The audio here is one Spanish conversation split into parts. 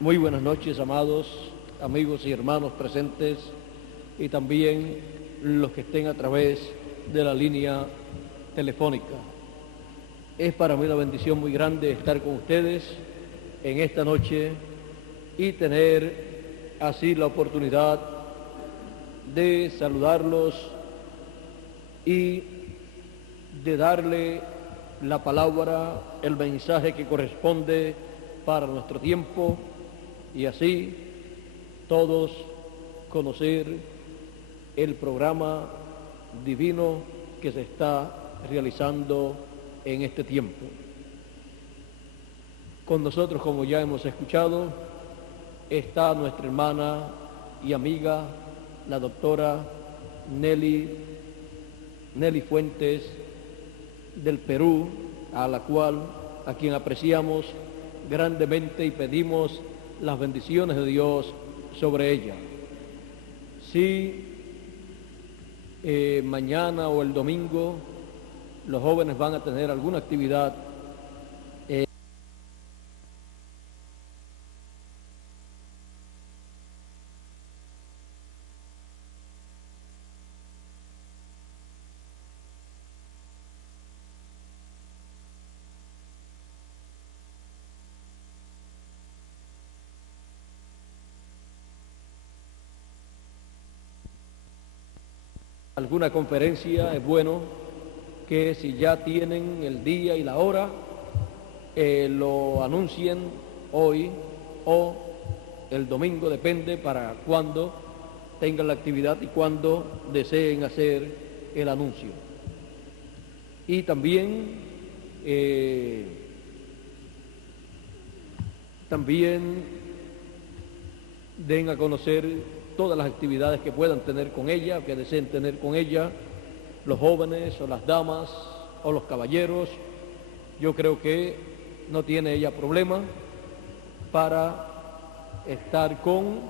Muy buenas noches, amados amigos y hermanos presentes y también los que estén a través de la línea telefónica. Es para mí una bendición muy grande estar con ustedes en esta noche y tener así la oportunidad de saludarlos y de darle la palabra, el mensaje que corresponde para nuestro tiempo y así todos conocer el programa divino que se está realizando en este tiempo. Con nosotros, como ya hemos escuchado, está nuestra hermana y amiga, la doctora Nelly Fuentes del Perú, a quien apreciamos grandemente y pedimos las bendiciones de Dios sobre ella. Si mañana o el domingo los jóvenes van a tener alguna actividad alguna conferencia, es bueno que si ya tienen el día y la hora, lo anuncien hoy o el domingo, depende para cuando tengan la actividad y cuando deseen hacer el anuncio. Y también den a conocer todas las actividades que puedan tener con ella, que deseen tener con ella, los jóvenes o las damas o los caballeros. Yo creo que no tiene ella problema para estar con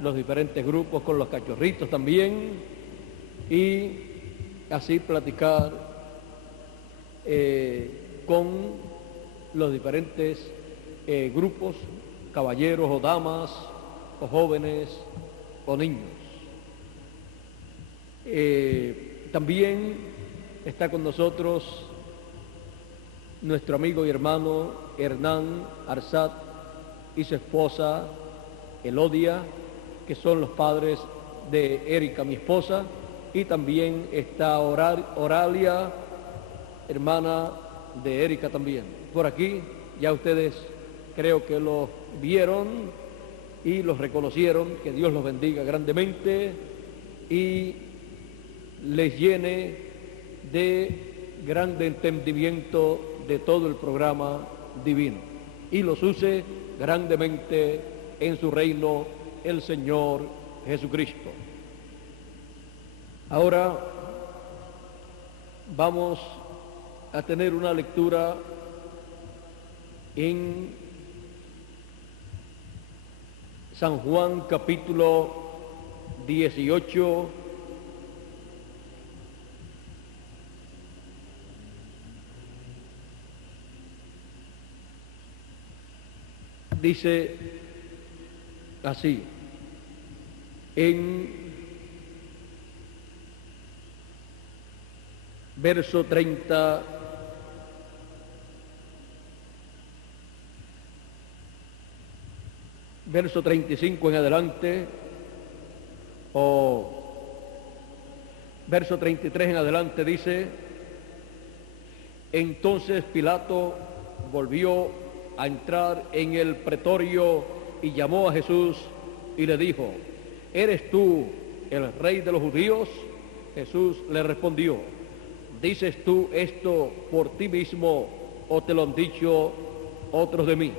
los diferentes grupos, con los cachorritos también, y así platicar con los diferentes grupos, caballeros o damas o jóvenes o niños. También está con nosotros nuestro amigo y hermano Hernán Arzat y su esposa Elodia, que son los padres de Erika, mi esposa, y también está Oralia, hermana de Erika también. Por aquí ya ustedes creo que los vieron y los reconocieron. Que Dios los bendiga grandemente y les llene de grande entendimiento de todo el programa divino y los use grandemente en su reino el Señor Jesucristo. Ahora vamos a tener una lectura en San Juan capítulo 18, dice así, en verso 30, verso 35 en adelante, o verso 33 en adelante, dice: entonces Pilato volvió a entrar en el pretorio y llamó a Jesús y le dijo: ¿eres tú el rey de los judíos? Jesús le respondió: ¿dices tú esto por ti mismo o te lo han dicho otros de mí?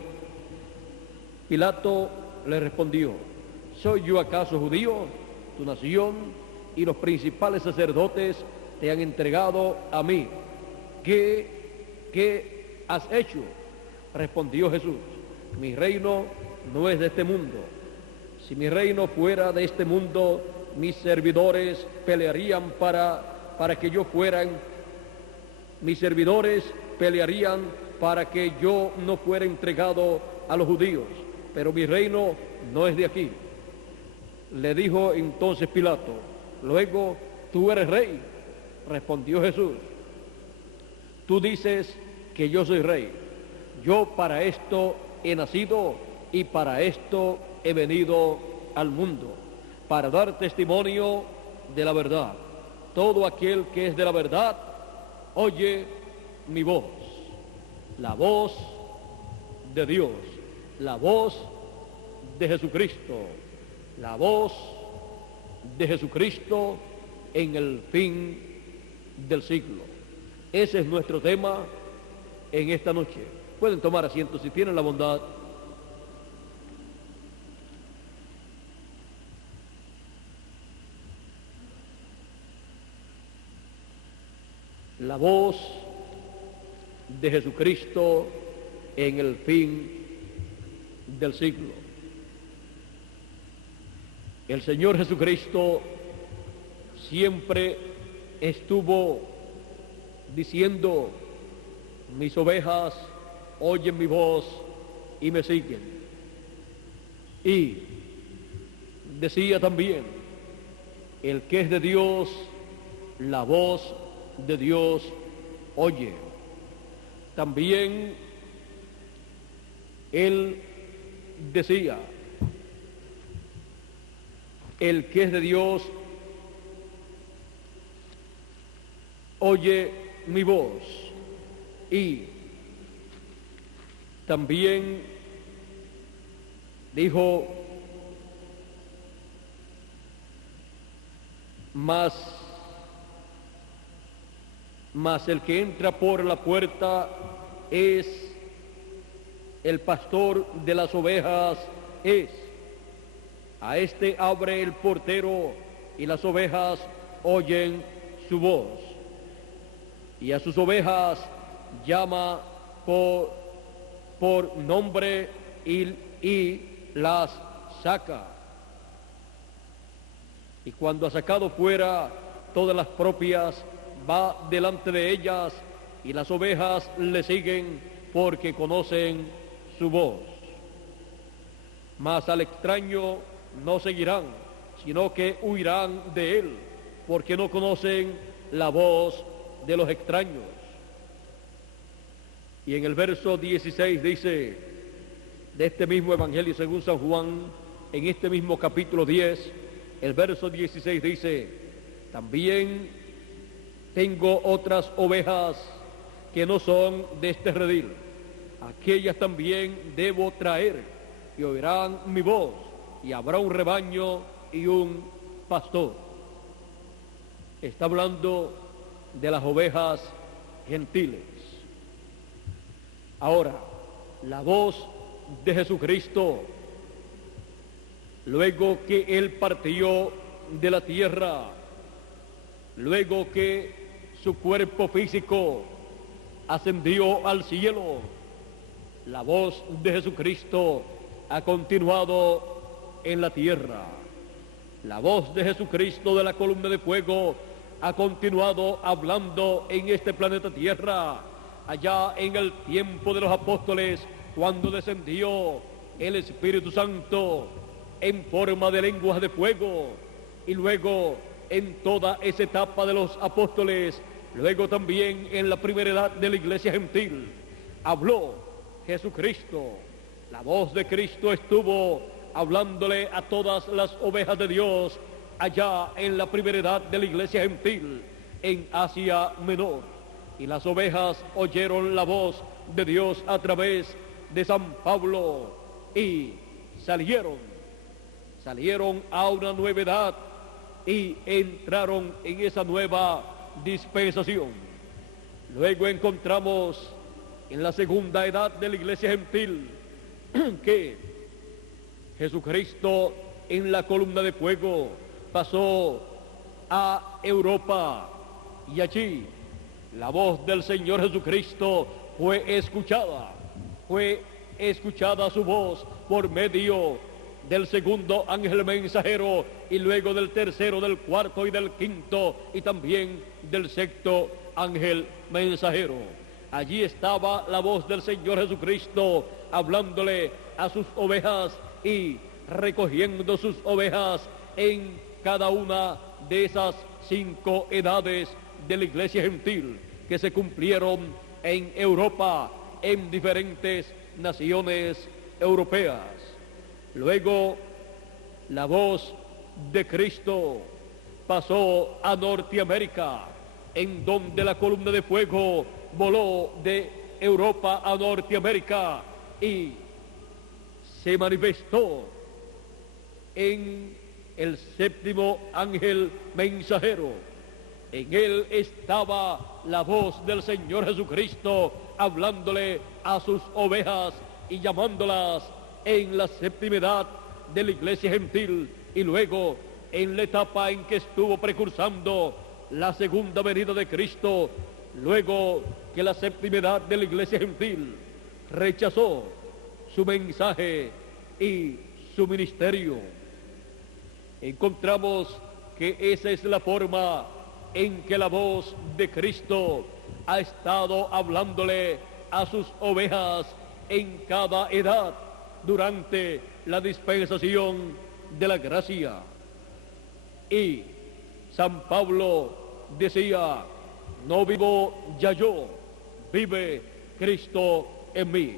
Pilato le respondió: ¿soy yo acaso judío? Tu nación y los principales sacerdotes te han entregado a mí. ¿Qué has hecho? Respondió Jesús: mi reino no es de este mundo. Si mi reino fuera de este mundo, mis servidores pelearían para que yo fueran. Mis servidores pelearían para que yo no fuera entregado a los judíos. pero mi reino no es de aquí. Le dijo entonces Pilato, luego, ¿tú eres rey? Respondió Jesús, tú dices que yo soy rey. Yo para esto he nacido y para esto he venido al mundo, para dar testimonio de la verdad. Todo aquel que es de la verdad, oye mi voz, la voz de Dios, la voz de Jesucristo, la voz de Jesucristo en el fin del siglo. Ese es nuestro tema en esta noche. Pueden tomar asiento si tienen la bondad. La voz de Jesucristo en el fin del siglo. El Señor Jesucristo siempre estuvo diciendo, mis ovejas oyen mi voz y me siguen. Y decía también, el que es de Dios, la voz de Dios oye. También él decía, el que es de Dios oye mi voz. Y también dijo, mas el que entra por la puerta es el pastor de las ovejas, a este abre el portero y las ovejas oyen su voz. Y a sus ovejas llama por nombre y las saca. Y cuando ha sacado fuera todas las propias, va delante de ellas y las ovejas le siguen porque conocen su voz. Mas al extraño no seguirán, sino que huirán de él, porque no conocen la voz de los extraños. Y en el verso 16 dice, de este mismo Evangelio según San Juan, en este mismo capítulo 10, el verso 16 dice, también tengo otras ovejas que no son de este redil, aquellas también debo traer, y oirán mi voz, y habrá un rebaño y un pastor. Está hablando de las ovejas gentiles. Ahora, la voz de Jesucristo, luego que Él partió de la tierra, luego que su cuerpo físico ascendió al cielo, la voz de Jesucristo ha continuado en la tierra. La voz de Jesucristo de la columna de fuego ha continuado hablando en este planeta Tierra, allá en el tiempo de los apóstoles, cuando descendió el Espíritu Santo en forma de lenguas de fuego, y luego en toda esa etapa de los apóstoles, luego también en la primera edad de la iglesia gentil, habló Jesucristo. La voz de Cristo estuvo hablándole a todas las ovejas de Dios allá en la primera edad de la iglesia gentil en Asia Menor, y las ovejas oyeron la voz de Dios a través de San Pablo y salieron a una nueva edad y entraron en esa nueva dispensación. Luego encontramos en la segunda edad de la iglesia gentil que Jesucristo en la columna de fuego pasó a Europa, y allí la voz del Señor Jesucristo fue escuchada su voz por medio del segundo ángel mensajero, y luego del tercero, del cuarto y del quinto, y también del sexto ángel mensajero. Allí estaba la voz del Señor Jesucristo hablándole a sus ovejas y recogiendo sus ovejas en cada una de esas 5 edades de la iglesia gentil que se cumplieron en Europa, en diferentes naciones europeas. Luego, la voz de Cristo pasó a Norteamérica, en donde la columna de fuego voló de Europa a Norteamérica y se manifestó en el 7º ángel mensajero. En él estaba la voz del Señor Jesucristo hablándole a sus ovejas y llamándolas en la 7ª edad de la iglesia gentil, y luego en la etapa en que estuvo precursando la segunda venida de Cristo, luego que la 7ª edad de la iglesia gentil rechazó su mensaje y su ministerio. Encontramos que esa es la forma en que la voz de Cristo ha estado hablándole a sus ovejas en cada edad durante la dispensación de la gracia. Y San Pablo decía: no vivo ya yo, vive Cristo en mí.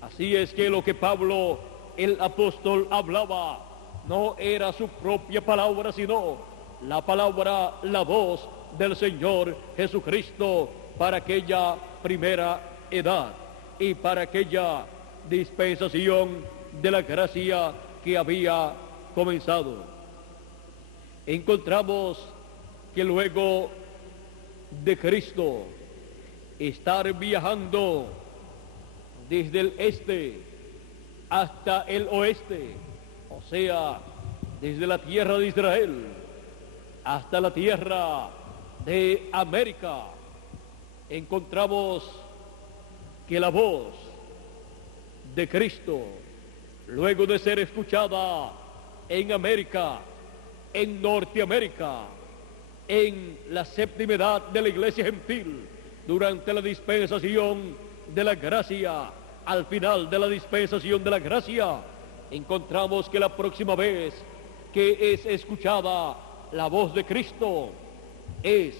Así es que lo que Pablo, el apóstol, hablaba no era su propia palabra, sino la palabra, la voz del Señor Jesucristo para aquella primera edad y para aquella dispensación de la gracia que había comenzado. Encontramos que luego de Cristo estar viajando desde el este hasta el oeste, o sea, desde la tierra de Israel hasta la tierra de América, encontramos que la voz de Cristo, luego de ser escuchada en América, en Norteamérica, en la 7ª edad de la iglesia gentil, durante la dispensación de la gracia, al final de la dispensación de la gracia, encontramos que la próxima vez que es escuchada la voz de Cristo es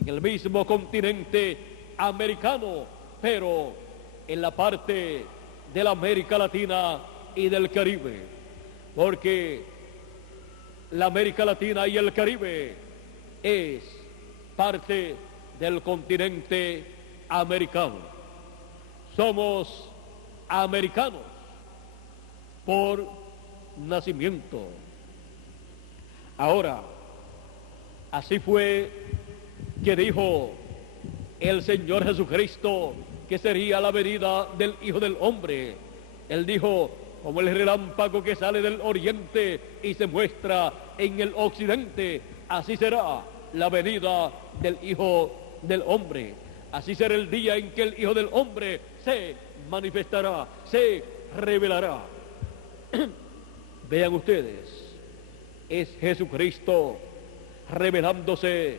en el mismo continente americano, pero en la parte de la América Latina y del Caribe, porque la América Latina y el Caribe es parte del continente americano. Somos americanos por nacimiento. Ahora, así fue que dijo el Señor Jesucristo que sería la venida del Hijo del Hombre. Él dijo: como el relámpago que sale del oriente y se muestra en el occidente, así será la venida del Hijo del Hombre. Así será el día en que el Hijo del Hombre se manifestará, se revelará. Vean ustedes, es Jesucristo revelándose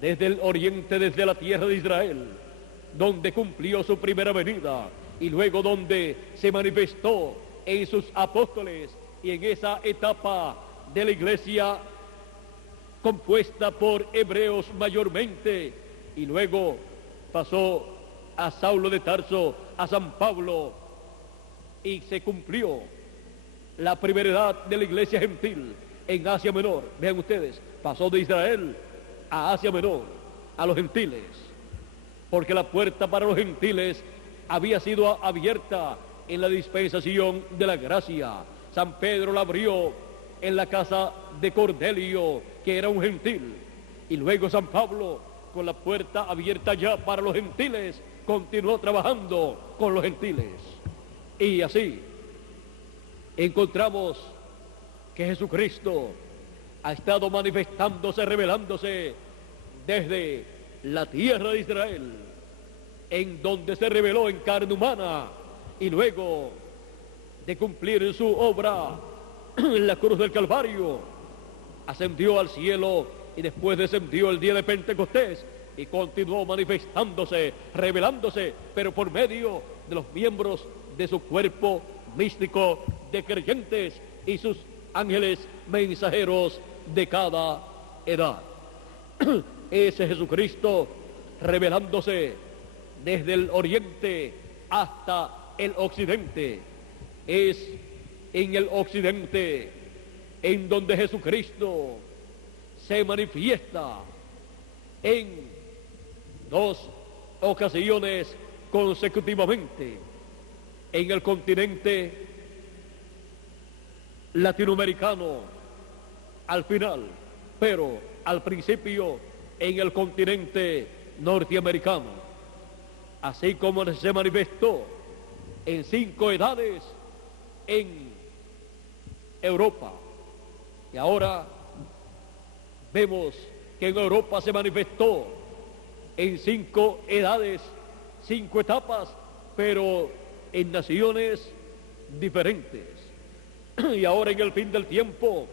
desde el oriente, desde la tierra de Israel, donde cumplió su primera venida, y luego donde se manifestó en sus apóstoles y en esa etapa de la iglesia compuesta por hebreos mayormente, y luego pasó a Saulo de Tarso, a San Pablo, y se cumplió la primera edad de la iglesia gentil en Asia Menor. Vean ustedes, pasó de Israel a Asia Menor, a los gentiles, porque la puerta para los gentiles había sido abierta en la dispensación de la gracia. San Pedro la abrió en la casa de Cornelio, que era un gentil, y luego San Pablo, con la puerta abierta ya para los gentiles, continuó trabajando con los gentiles. Y así encontramos que Jesucristo ha estado manifestándose, revelándose desde la tierra de Israel, en donde se reveló en carne humana, y luego de cumplir su obra en la cruz del Calvario, ascendió al cielo y después descendió el día de Pentecostés y continuó manifestándose, revelándose, pero por medio de los miembros de su cuerpo místico de creyentes y sus ángeles mensajeros de cada edad. Ese Jesucristo revelándose desde el oriente hasta el occidente. Es en el occidente en donde Jesucristo se manifiesta en 2 ocasiones consecutivamente: en el continente latinoamericano al final, pero al principio en el continente norteamericano, así como se manifestó en 5 edades en Europa. Y ahora vemos que en Europa se manifestó en 5 edades, 5 etapas, pero en naciones diferentes. Y ahora en el fin del tiempo,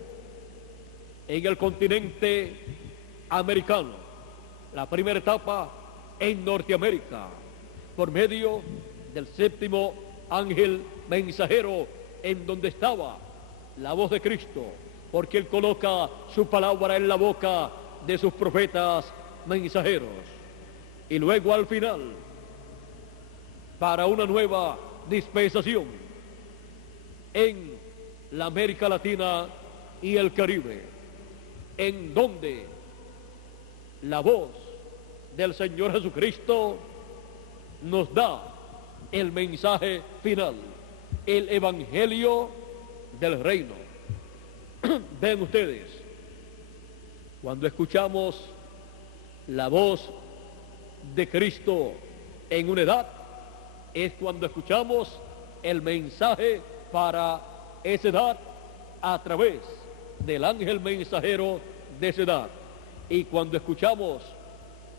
en el continente americano, la primera etapa en Norteamérica, por medio del 7º ángel mensajero, en donde estaba la voz de Cristo, porque Él coloca su palabra en la boca de sus profetas mensajeros. Y luego al final, para una nueva dispensación en la América Latina y el Caribe, en donde la voz del Señor Jesucristo nos da el mensaje final, el evangelio del reino. Ven ustedes, cuando escuchamos la voz de Cristo en una edad, es cuando escuchamos el mensaje para esa edad a través del ángel mensajero de esa edad. Y cuando escuchamos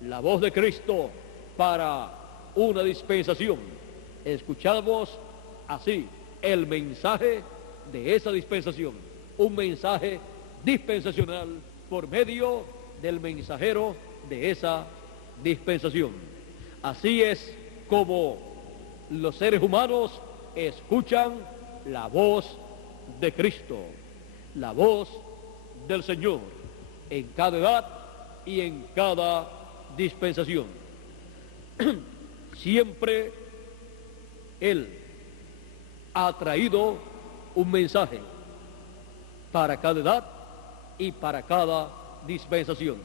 la voz de Cristo para una dispensación, escuchamos así el mensaje de esa dispensación, un mensaje dispensacional por medio del mensajero de esa dispensación. Así es como los seres humanos escuchan la voz de Cristo, la voz del Señor, en cada edad y en cada dispensación. Siempre Él ha traído un mensaje para cada edad y para cada dispensación.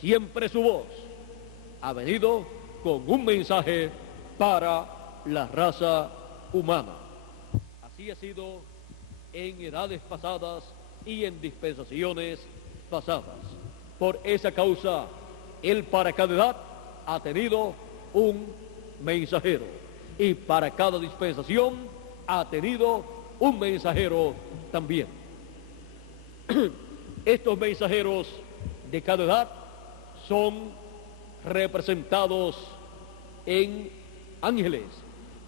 Siempre su voz ha venido con un mensaje para la raza humana. Así ha sido en edades pasadas y en dispensaciones pasadas. Por esa causa, Él para cada edad ha tenido un mensajero, y para cada dispensación ha tenido un mensajero también. Estos mensajeros de cada edad son representados en ángeles,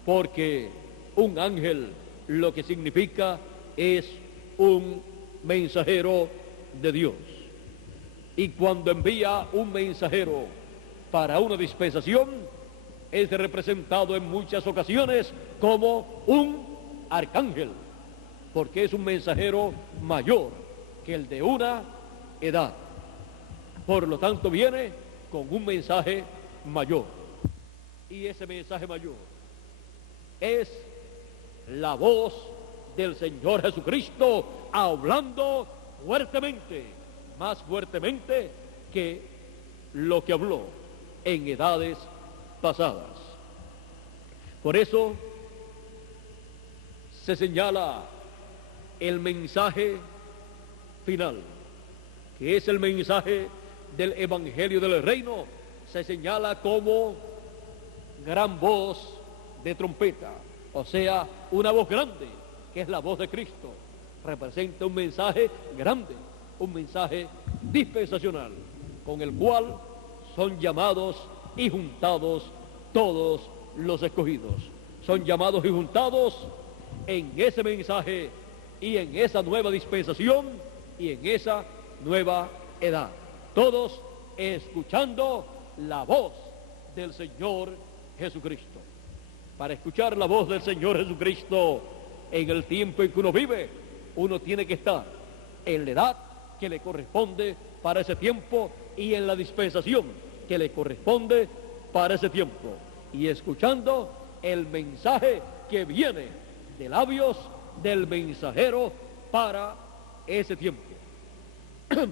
porque un ángel lo que significa es un mensajero de Dios. Y cuando envía un mensajero para una dispensación, es representado en muchas ocasiones como un arcángel, porque es un mensajero mayor que el de una edad. Por lo tanto, viene con un mensaje mayor. Y ese mensaje mayor es la voz del Señor Jesucristo hablando fuertemente, más fuertemente que lo que habló en edades pasadas. Por eso se señala el mensaje final, que es el mensaje del Evangelio del Reino, se señala como gran voz de trompeta, o sea, una voz grande, que es la voz de Cristo. Representa un mensaje grande, un mensaje dispensacional, con el cual son llamados y juntados todos los escogidos. Son llamados y juntados en ese mensaje y en esa nueva dispensación y en esa nueva edad. Todos escuchando la voz del Señor Jesucristo. Para escuchar la voz del Señor Jesucristo en el tiempo en que uno vive, uno tiene que estar en la edad que le corresponde para ese tiempo y en la dispensación que le corresponde para ese tiempo, y escuchando el mensaje que viene de labios del mensajero para ese tiempo,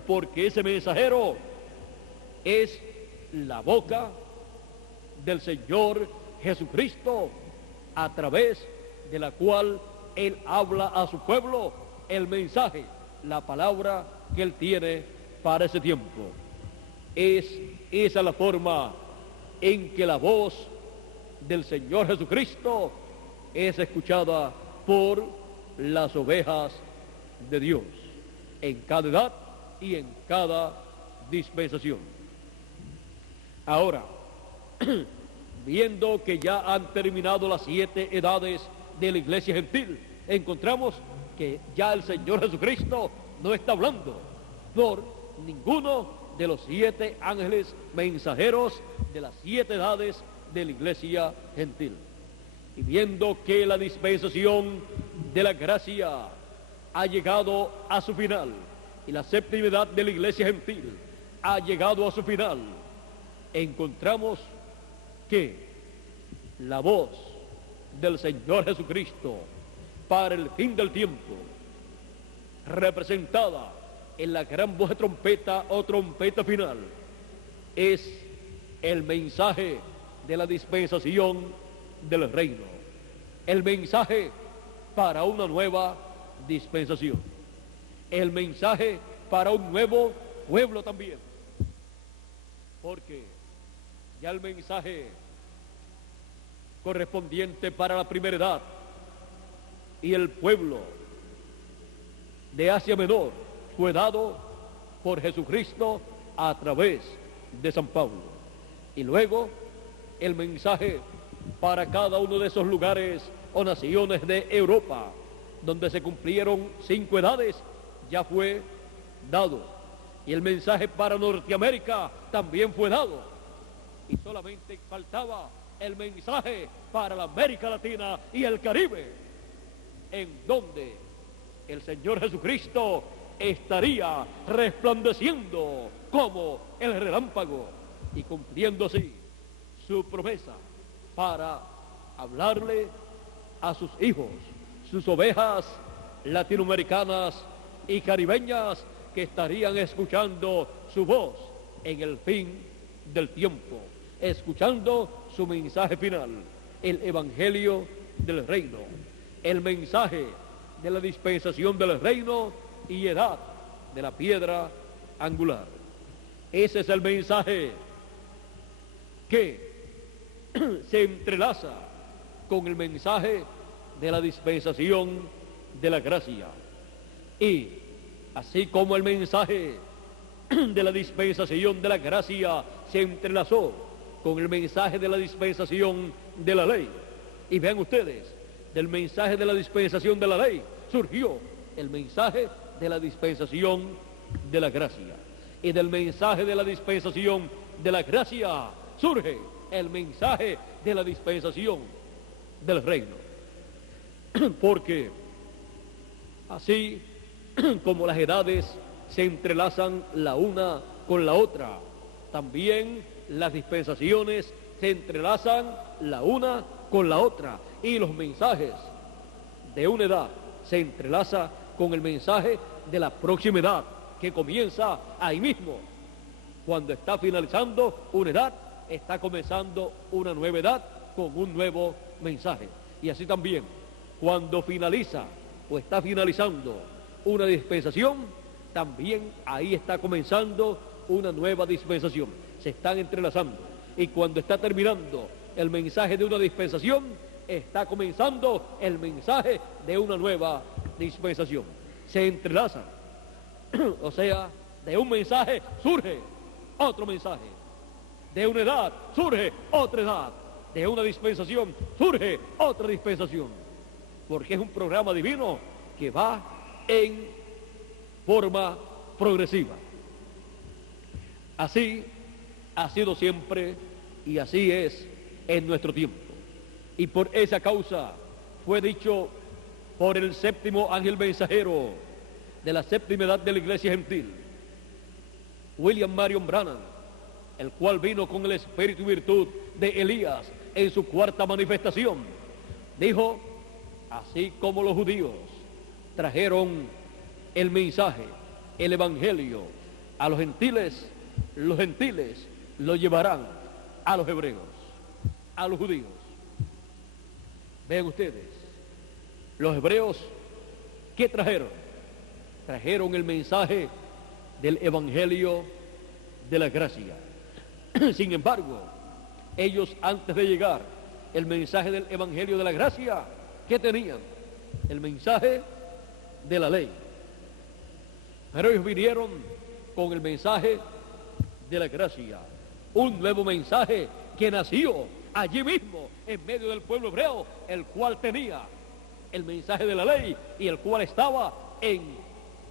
porque ese mensajero es la boca del Señor Jesucristo, a través de la cual Él habla a su pueblo el mensaje, la palabra que Él tiene para ese tiempo. Es esa la forma en que la voz del Señor Jesucristo es escuchada por las ovejas de Dios, en cada edad y en cada dispensación. Ahora, viendo que ya han terminado las 7 edades de la iglesia gentil, encontramos que ya el Señor Jesucristo no está hablando por ninguno de los 7 ángeles mensajeros de las 7 edades de la iglesia gentil. Y viendo que la dispensación de la gracia ha llegado a su final, y la 7ª edad de la iglesia gentil ha llegado a su final, encontramos que la voz del Señor Jesucristo para el fin del tiempo, representada en la gran voz de trompeta o trompeta final, es el mensaje de la dispensación del reino, el mensaje para una nueva dispensación, el mensaje para un nuevo pueblo también, porque ya el mensaje correspondiente para la primera edad y el pueblo de Asia Menor fue dado por Jesucristo a través de San Pablo. Y luego el mensaje para cada uno de esos lugares o naciones de Europa, donde se cumplieron 5 edades, ya fue dado. Y el mensaje para Norteamérica también fue dado. Y solamente faltaba el mensaje para la América Latina y el Caribe, en donde el Señor Jesucristo estaría resplandeciendo como el relámpago y cumpliendo así su promesa para hablarle a sus hijos, sus ovejas latinoamericanas y caribeñas, que estarían escuchando su voz en el fin del tiempo, escuchando su mensaje final, el evangelio del reino, el mensaje de la dispensación del reino y edad de la piedra angular. Ese es el mensaje que se entrelaza con el mensaje de la dispensación de la gracia. Y así como el mensaje de la dispensación de la gracia se entrelazó con el mensaje de la dispensación de la ley, y vean ustedes, del mensaje de la dispensación de la ley surgió el mensaje de la dispensación de la gracia, y del mensaje de la dispensación de la gracia surge el mensaje de la dispensación del reino. Porque así como las edades se entrelazan la una con la otra, también las dispensaciones se entrelazan la una con la otra, y los mensajes de una edad se entrelaza con el mensaje de la próxima edad, que comienza ahí mismo. Cuando está finalizando una edad, está comenzando una nueva edad con un nuevo mensaje. Y así también, cuando finaliza o está finalizando una dispensación, también ahí está comenzando una nueva dispensación. Se están entrelazando. Y cuando está terminando el mensaje de una dispensación, está comenzando el mensaje de una nueva dispensación. Se entrelazan. O sea, de un mensaje surge otro mensaje. De una edad surge otra edad. De una dispensación surge otra dispensación. Porque es un programa divino que va en forma progresiva. Así ha sido siempre y así es en nuestro tiempo. Y por esa causa fue dicho por el séptimo ángel mensajero de la séptima edad de la iglesia gentil, William Marion Branham, el cual vino con el espíritu y virtud de Elías en su cuarta manifestación. Dijo: así como los judíos trajeron el mensaje, el evangelio a los gentiles lo llevarán a los hebreos, a los judíos. Vean ustedes, los hebreos, ¿qué trajeron? Trajeron el mensaje del evangelio de la gracia. Sin embargo, ellos, antes de llegar el mensaje del evangelio de la gracia, ¿qué tenían? El mensaje de la ley. Pero ellos vinieron con el mensaje de la gracia, un nuevo mensaje que nació allí mismo en medio del pueblo hebreo, el cual tenía el mensaje de la ley y el cual estaba en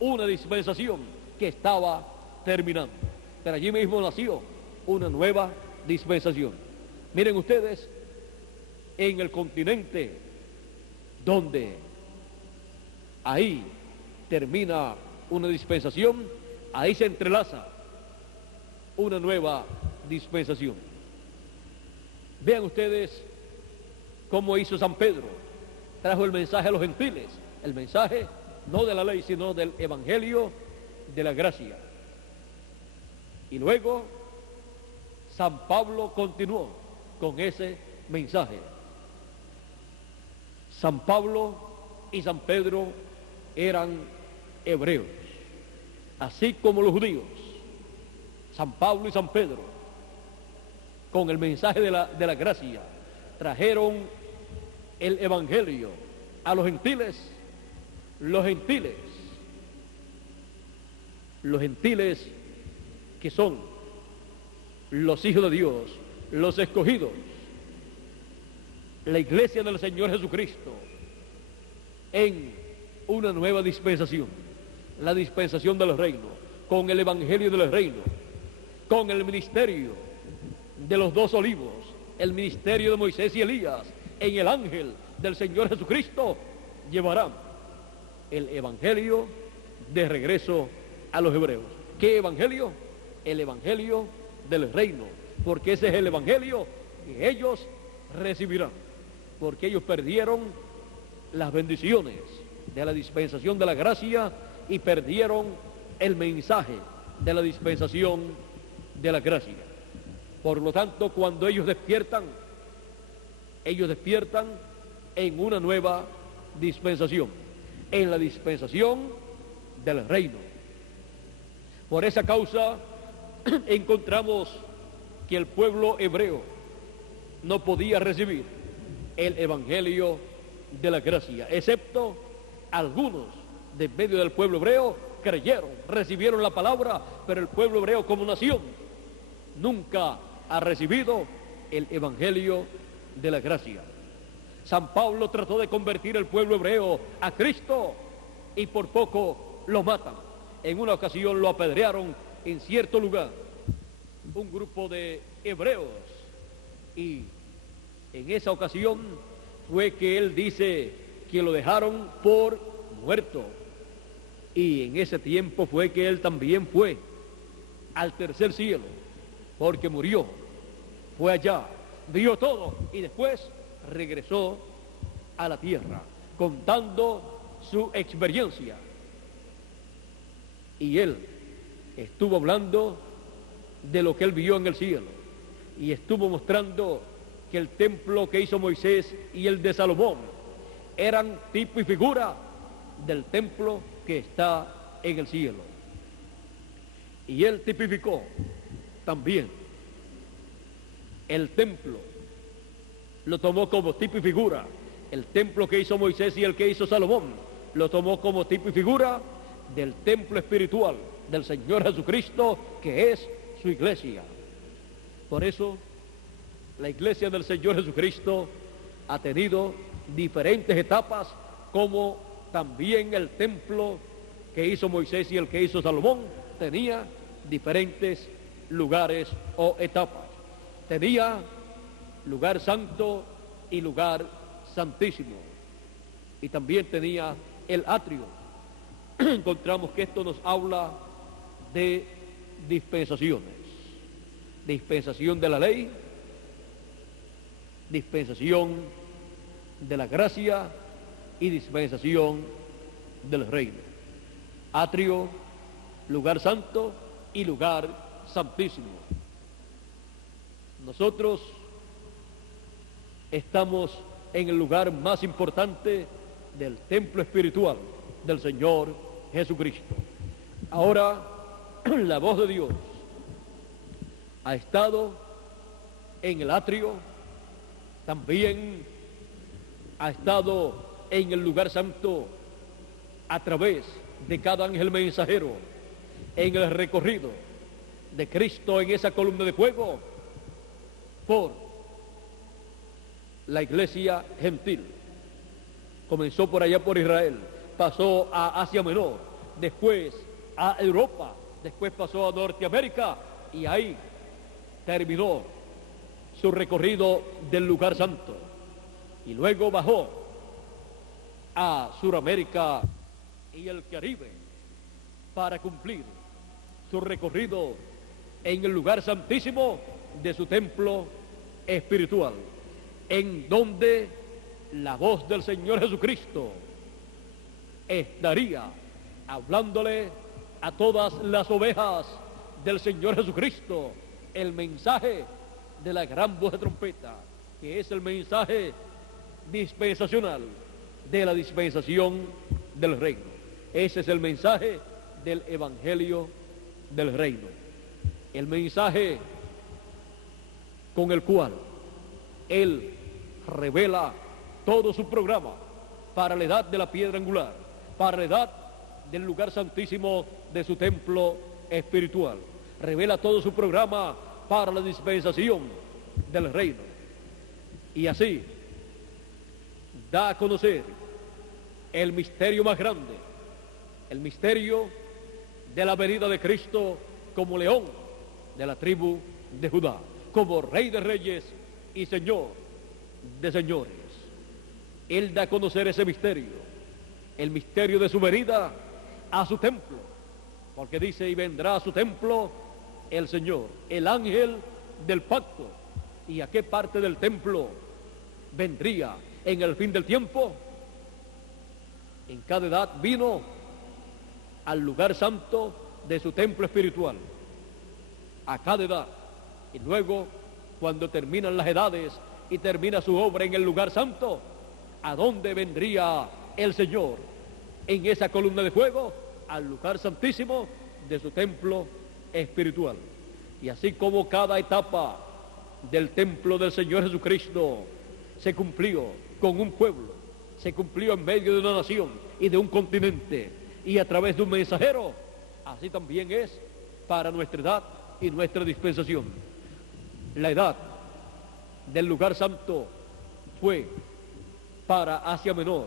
una dispensación que estaba terminando. Pero allí mismo nació una nueva dispensación. Miren ustedes, en el continente donde ahí termina una dispensación, ahí se entrelaza una nueva dispensación. Vean ustedes cómo hizo San Pedro. Trajo el mensaje a los gentiles, el mensaje no de la ley, sino del evangelio de la gracia. Y luego San Pablo continuó con ese mensaje. San Pablo y San Pedro eran hebreos, así como los judíos. San Pablo y San Pedro, con el mensaje de la gracia, trajeron el evangelio a los gentiles. Los gentiles que son los hijos de Dios, los escogidos, la iglesia del Señor Jesucristo, en una nueva dispensación, la dispensación del reino, con el evangelio del reino, con el ministerio de los dos olivos, el ministerio de Moisés y Elías, en el ángel del Señor Jesucristo, llevarán el evangelio de regreso a los hebreos. ¿Qué evangelio? El evangelio del reino, porque ese es el evangelio que ellos recibirán, porque ellos perdieron las bendiciones de la dispensación de la gracia y perdieron el mensaje de la dispensación de la gracia. Por lo tanto, cuando ellos despiertan en una nueva dispensación, en la dispensación del reino. Por esa causa encontramos que el pueblo hebreo no podía recibir el evangelio de la gracia, excepto algunos de medio del pueblo hebreo creyeron, recibieron la palabra, pero el pueblo hebreo como nación nunca ha recibido el evangelio de la gracia. San Pablo trató de convertir el pueblo hebreo a Cristo y por poco lo matan. En una ocasión lo apedrearon en cierto lugar un grupo de hebreos, y en esa ocasión fue que él dice que lo dejaron por muerto, y en ese tiempo fue que él también fue al tercer cielo, porque murió, fue allá, vio todo y después regresó a la tierra contando su experiencia. Y él estuvo hablando de lo que él vio en el cielo y estuvo mostrando que el templo que hizo Moisés y el de Salomón eran tipo y figura del templo que está en el cielo. Y él tipificó también el templo, lo tomó como tipo y figura. El templo que hizo Moisés y el que hizo Salomón lo tomó como tipo y figura del templo espiritual del Señor Jesucristo, que es su iglesia. Por eso la iglesia del Señor Jesucristo ha tenido diferentes etapas, como también el templo que hizo Moisés y el que hizo Salomón tenía diferentes lugares o etapas. Tenía lugar santo y lugar santísimo. Y también tenía el atrio. Encontramos que esto nos habla de dispensaciones. Dispensación de la ley, dispensación de la gracia y dispensación del reino. Atrio, lugar santo y lugar santísimo. Nosotros estamos en el lugar más importante del templo espiritual del Señor Jesucristo. Ahora, la voz de Dios ha estado en el atrio, también ha estado en el lugar santo a través de cada ángel mensajero, en el recorrido de Cristo en esa columna de fuego por la iglesia gentil. Comenzó por allá por Israel, pasó a Asia Menor, después a Europa, después pasó a Norteamérica y ahí terminó su recorrido del lugar santo. Y luego bajó a Suramérica y el Caribe para cumplir su recorrido en el lugar santísimo de su templo espiritual, en donde la voz del Señor Jesucristo estaría hablándole a todas las ovejas del Señor Jesucristo el mensaje de la gran voz de trompeta, que es el mensaje dispensacional de la dispensación del reino. Ese es el mensaje del evangelio del reino, el mensaje con el cual Él revela todo su programa para la edad de la piedra angular, para la edad del lugar santísimo de su templo espiritual. Revela todo su programa para la dispensación del reino. Y así da a conocer el misterio más grande, el misterio de la venida de Cristo como león de la tribu de Judá, como Rey de reyes y Señor de señores. Él da a conocer ese misterio, el misterio de su venida a su templo, porque dice: y vendrá a su templo el Señor, el ángel del pacto. ¿Y a qué parte del templo vendría en el fin del tiempo? En cada edad vino al lugar santo de su templo espiritual, a cada edad. Y luego, cuando terminan las edades y termina su obra en el lugar santo, ¿a dónde vendría el Señor? En esa columna de fuego, al lugar santísimo de su templo espiritual. Y así como cada etapa del templo del Señor Jesucristo se cumplió con un pueblo, se cumplió en medio de una nación y de un continente y a través de un mensajero, así también es para nuestra edad y nuestra dispensación. La edad del lugar santo fue para Asia Menor,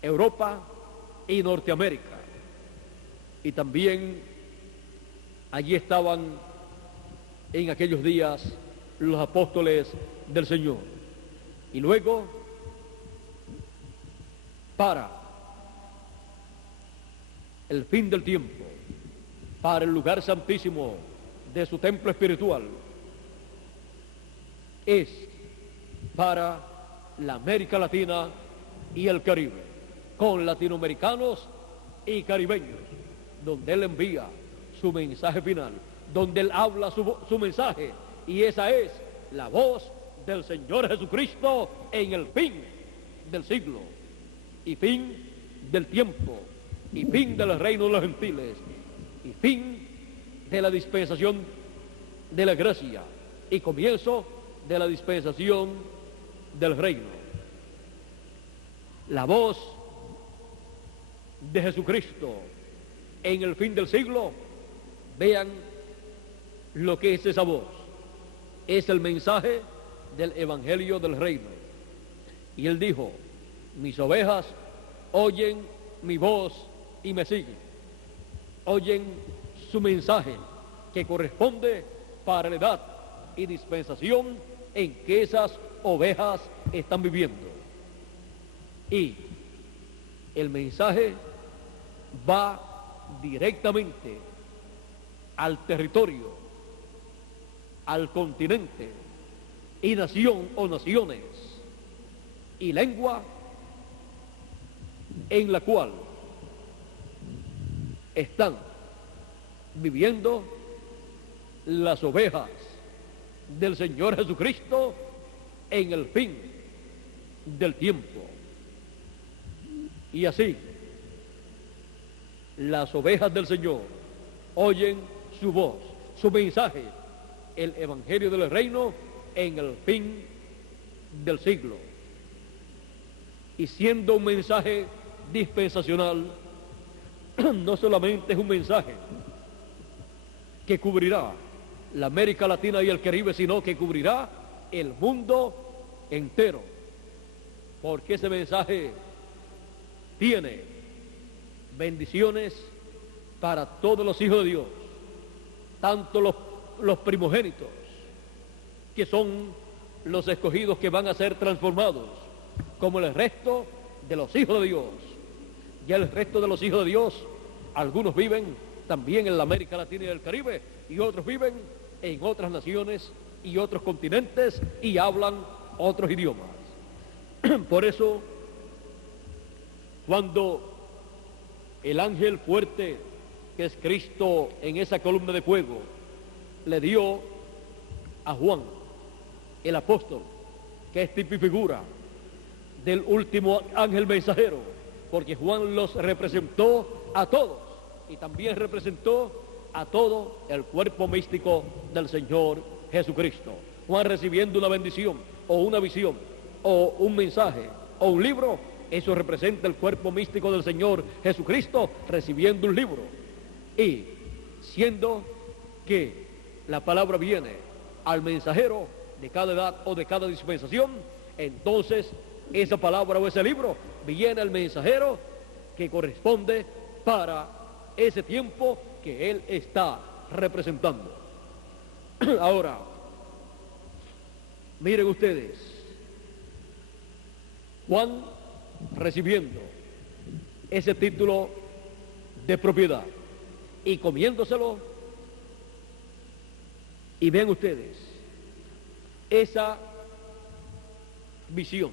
Europa y Norteamérica. Y también allí estaban en aquellos días los apóstoles del Señor. Y luego para el fin del tiempo, para el lugar santísimo de su templo espiritual, es para la América Latina y el Caribe, con latinoamericanos y caribeños, donde Él envía su mensaje final, donde Él habla su mensaje, y esa es la voz del Señor Jesucristo en el fin del siglo, y fin del tiempo, y fin del reino de los gentiles, y fin de la dispensación de la gracia, y comienzo de la dispensación del reino. La voz de Jesucristo en el fin del siglo, vean lo que es esa voz. Es el mensaje del evangelio del reino. Y Él dijo: mis ovejas oyen mi voz y me siguen. Oyen su mensaje, que corresponde para la edad y dispensación en que esas ovejas están viviendo. Y el mensaje va directamente al territorio, al continente y nación o naciones y lengua en la cual están viviendo las ovejas del Señor Jesucristo en el fin del tiempo. Y así, las ovejas del Señor oyen su voz, su mensaje, el Evangelio del Reino en el fin del siglo. Y siendo un mensaje dispensacional, no solamente es un mensaje que cubrirá la América Latina y el Caribe, sino que cubrirá el mundo entero, porque ese mensaje tiene bendiciones para todos los hijos de Dios, tanto los primogénitos, que son los escogidos que van a ser transformados, como el resto de los hijos de Dios. Ya el resto de los hijos de Dios, algunos viven también en la América Latina y el Caribe, y otros viven en otras naciones y otros continentes y hablan otros idiomas. Por eso, cuando el ángel fuerte, que es Cristo en esa columna de fuego, le dio a Juan, el apóstol, que es tipo y figura del último ángel mensajero, porque Juan los representó a todos y también representó a todo el cuerpo místico del Señor Jesucristo. Juan recibiendo una bendición o una visión o un mensaje o un libro, eso representa el cuerpo místico del Señor Jesucristo recibiendo un libro. Y siendo que la palabra viene al mensajero de cada edad o de cada dispensación, entonces esa palabra o ese libro viene al mensajero que corresponde para ese tiempo que él está representando. Ahora, miren ustedes, Juan recibiendo ese título de propiedad y comiéndoselo, y ven ustedes esa visión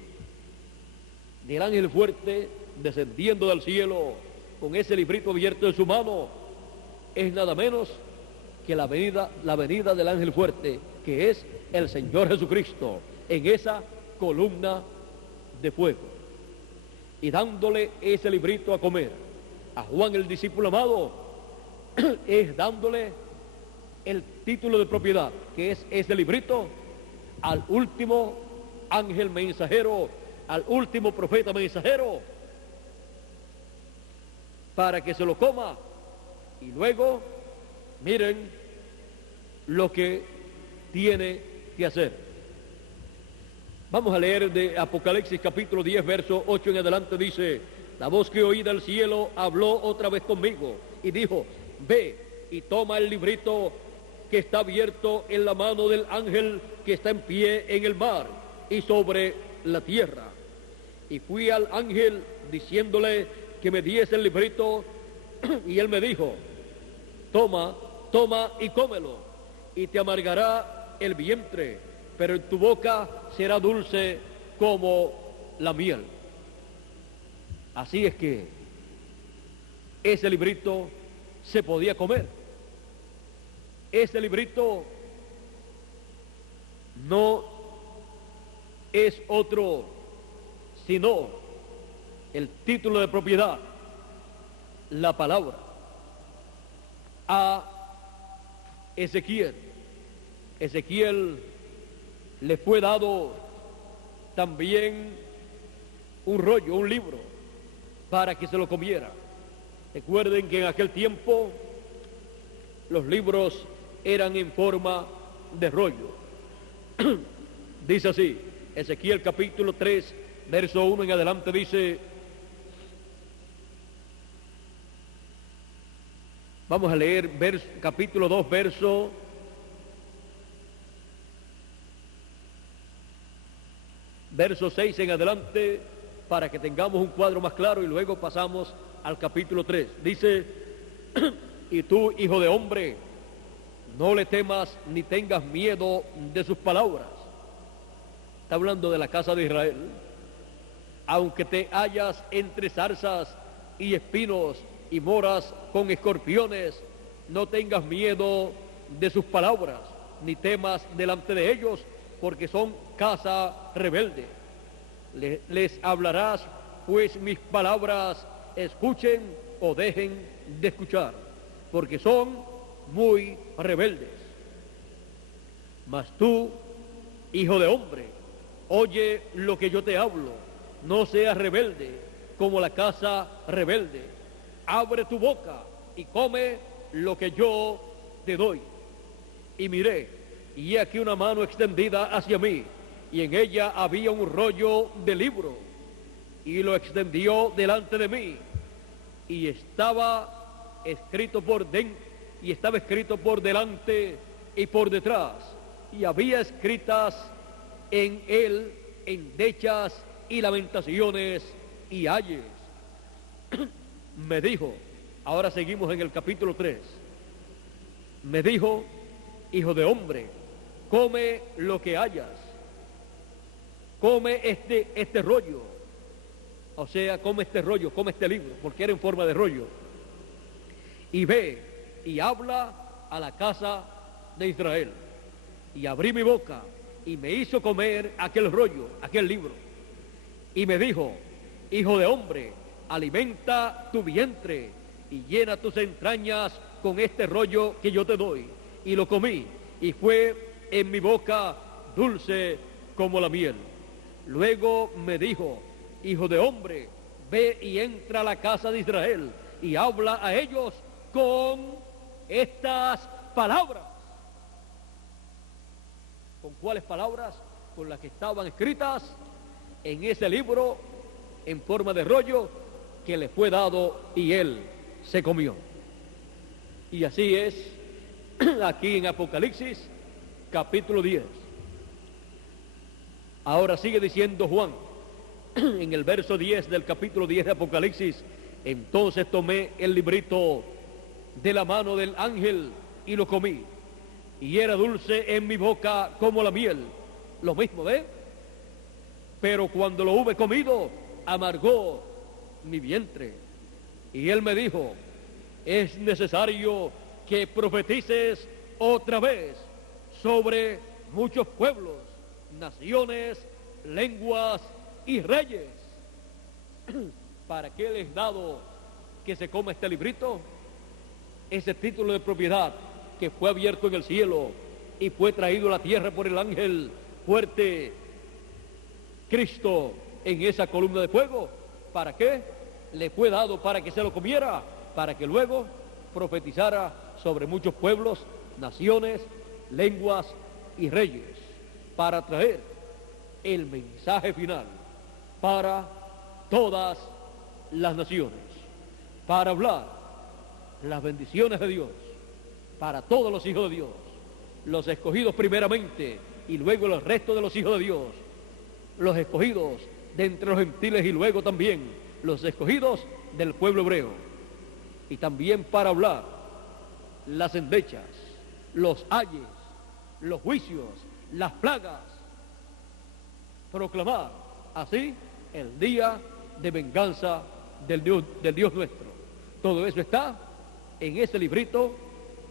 del ángel fuerte descendiendo del cielo con ese librito abierto en su mano, es nada menos que la venida del ángel fuerte, que es el Señor Jesucristo, en esa columna de fuego, y dándole ese librito a comer a Juan el discípulo amado, es dándole el título de propiedad, que es ese librito, al último ángel mensajero, al último profeta mensajero, para que se lo coma. Y luego, miren lo que tiene que hacer. Vamos a leer de Apocalipsis capítulo 10, verso 8 en adelante. Dice: la voz que oí del cielo habló otra vez conmigo y dijo: ve y toma el librito que está abierto en la mano del ángel que está en pie en el mar y sobre la tierra. Y fui al ángel diciéndole que me diese el librito, y él me dijo: toma y cómelo, y te amargará el vientre, pero en tu boca será dulce como la miel. Así es que ese librito se podía comer. Ese librito no es otro sino el título de propiedad, la palabra. A Ezequiel le fue dado también un rollo, un libro, para que se lo comiera. Recuerden que en aquel tiempo los libros eran en forma de rollo. Dice así, Ezequiel capítulo 3, verso 1 en adelante, dice: vamos a leer capítulo 2, verso verso 6 en adelante, para que tengamos un cuadro más claro y luego pasamos al capítulo 3. Dice, y tú, hijo de hombre, no le temas ni tengas miedo de sus palabras. Está hablando de la casa de Israel. Aunque te hallas entre zarzas y espinos y moras con escorpiones, no tengas miedo de sus palabras, ni temas delante de ellos, porque son casa rebelde. Les hablarás, pues mis palabras escuchen o dejen de escuchar, porque son muy rebeldes. Mas tú, hijo de hombre, oye lo que yo te hablo, no seas rebelde como la casa rebelde. Abre tu boca y come lo que yo te doy. Y miré, y he aquí una mano extendida hacia mí, y en ella había un rollo de libro, y lo extendió delante de mí, y estaba escrito por delante y por detrás, y había escritas en él endechas y lamentaciones y ayes. Me dijo, ahora seguimos en el capítulo 3, me dijo, hijo de hombre, come lo que hayas, come este rollo, o sea, come este rollo, come este libro, porque era en forma de rollo, y ve y habla a la casa de Israel. Y abrí mi boca y me hizo comer aquel rollo, aquel libro, y me dijo, hijo de hombre, alimenta tu vientre y llena tus entrañas con este rollo que yo te doy. Y lo comí, y fue en mi boca dulce como la miel. Luego me dijo, hijo de hombre, ve y entra a la casa de Israel y habla a ellos con estas palabras. ¿Con cuáles palabras? Con las que estaban escritas en ese libro en forma de rollo que le fue dado y él se comió. Y así es aquí en Apocalipsis capítulo 10. Ahora sigue diciendo Juan en el verso 10 del capítulo 10 de Apocalipsis: entonces tomé el librito de la mano del ángel y lo comí, y era dulce en mi boca como la miel. Lo mismo, ¿ve? Pero cuando lo hube comido, amargó mi vientre. Y él me dijo, es necesario que profetices otra vez sobre muchos pueblos, naciones, lenguas y reyes. ¿Para qué les he dado que se coma este librito? Ese título de propiedad que fue abierto en el cielo y fue traído a la tierra por el ángel fuerte, Cristo, en esa columna de fuego. ¿Para qué? Le fue dado para que se lo comiera, para que luego profetizara sobre muchos pueblos, naciones, lenguas y reyes, para traer el mensaje final para todas las naciones, para hablar las bendiciones de Dios para todos los hijos de Dios, los escogidos primeramente y luego el resto de los hijos de Dios, los escogidos de entre los gentiles y luego también los escogidos del pueblo hebreo, y también para hablar las endechas, los ayes, los juicios, las plagas, proclamar así el día de venganza del Dios nuestro. Todo eso está en ese librito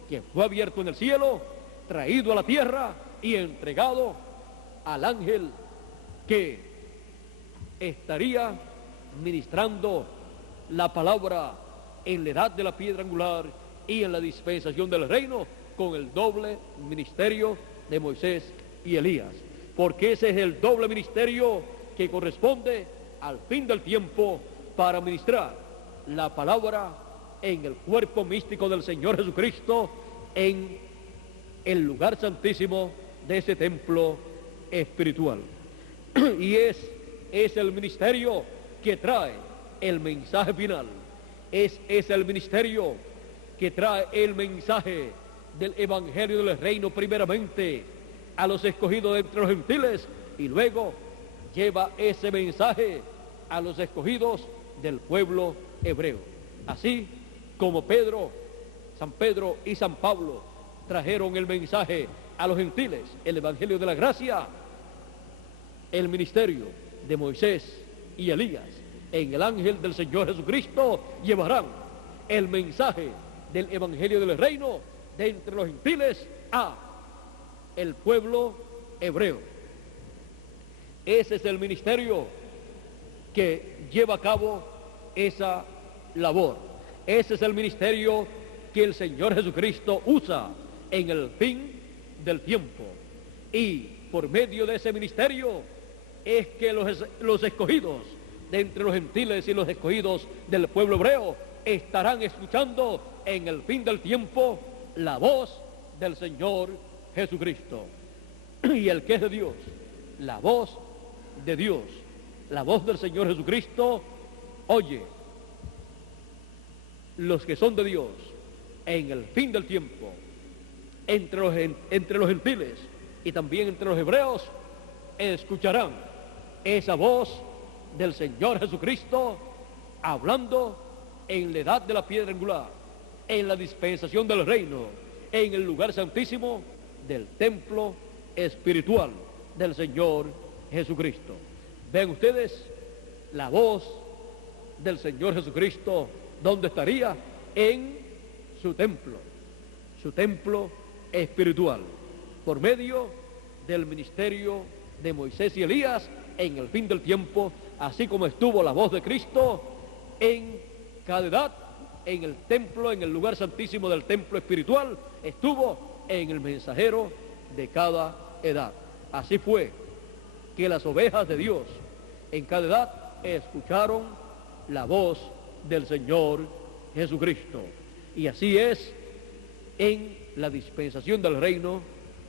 que fue abierto en el cielo, traído a la tierra y entregado al ángel que estaría ministrando la palabra en la edad de la piedra angular y en la dispensación del reino, con el doble ministerio de Moisés y Elías, porque ese es el doble ministerio que corresponde al fin del tiempo para ministrar la palabra en el cuerpo místico del Señor Jesucristo, en el lugar santísimo de ese templo espiritual. Y es el ministerio que trae el mensaje final, es el ministerio que trae el mensaje del evangelio del reino primeramente a los escogidos de entre los gentiles y luego lleva ese mensaje a los escogidos del pueblo hebreo. Así como San Pedro y San Pablo trajeron el mensaje a los gentiles, el evangelio de la gracia, el ministerio de Moisés y Elías en el ángel del Señor Jesucristo llevarán el mensaje del evangelio del reino de entre los gentiles a el pueblo hebreo. Ese es el ministerio que lleva a cabo esa labor. Ese es el ministerio que el Señor Jesucristo usa en el fin del tiempo. Y por medio de ese ministerio es que los escogidos de entre los gentiles y los escogidos del pueblo hebreo estarán escuchando en el fin del tiempo la voz del Señor Jesucristo. Y el que es de Dios, la voz de Dios, la voz del Señor Jesucristo, oye, los que son de Dios en el fin del tiempo, entre los gentiles y también entre los hebreos, escucharán esa voz del Señor Jesucristo hablando en la edad de la piedra angular, en la dispensación del reino, en el lugar santísimo del templo espiritual del Señor Jesucristo. Ven ustedes la voz del Señor Jesucristo, ¿dónde estaría? En su templo espiritual, por medio del ministerio de Moisés y Elías en el fin del tiempo, así como estuvo la voz de Cristo en cada edad, en el templo, en el lugar santísimo del templo espiritual, estuvo en el mensajero de cada edad. Así fue que las ovejas de Dios en cada edad escucharon la voz del Señor Jesucristo. Y así es en la dispensación del reino,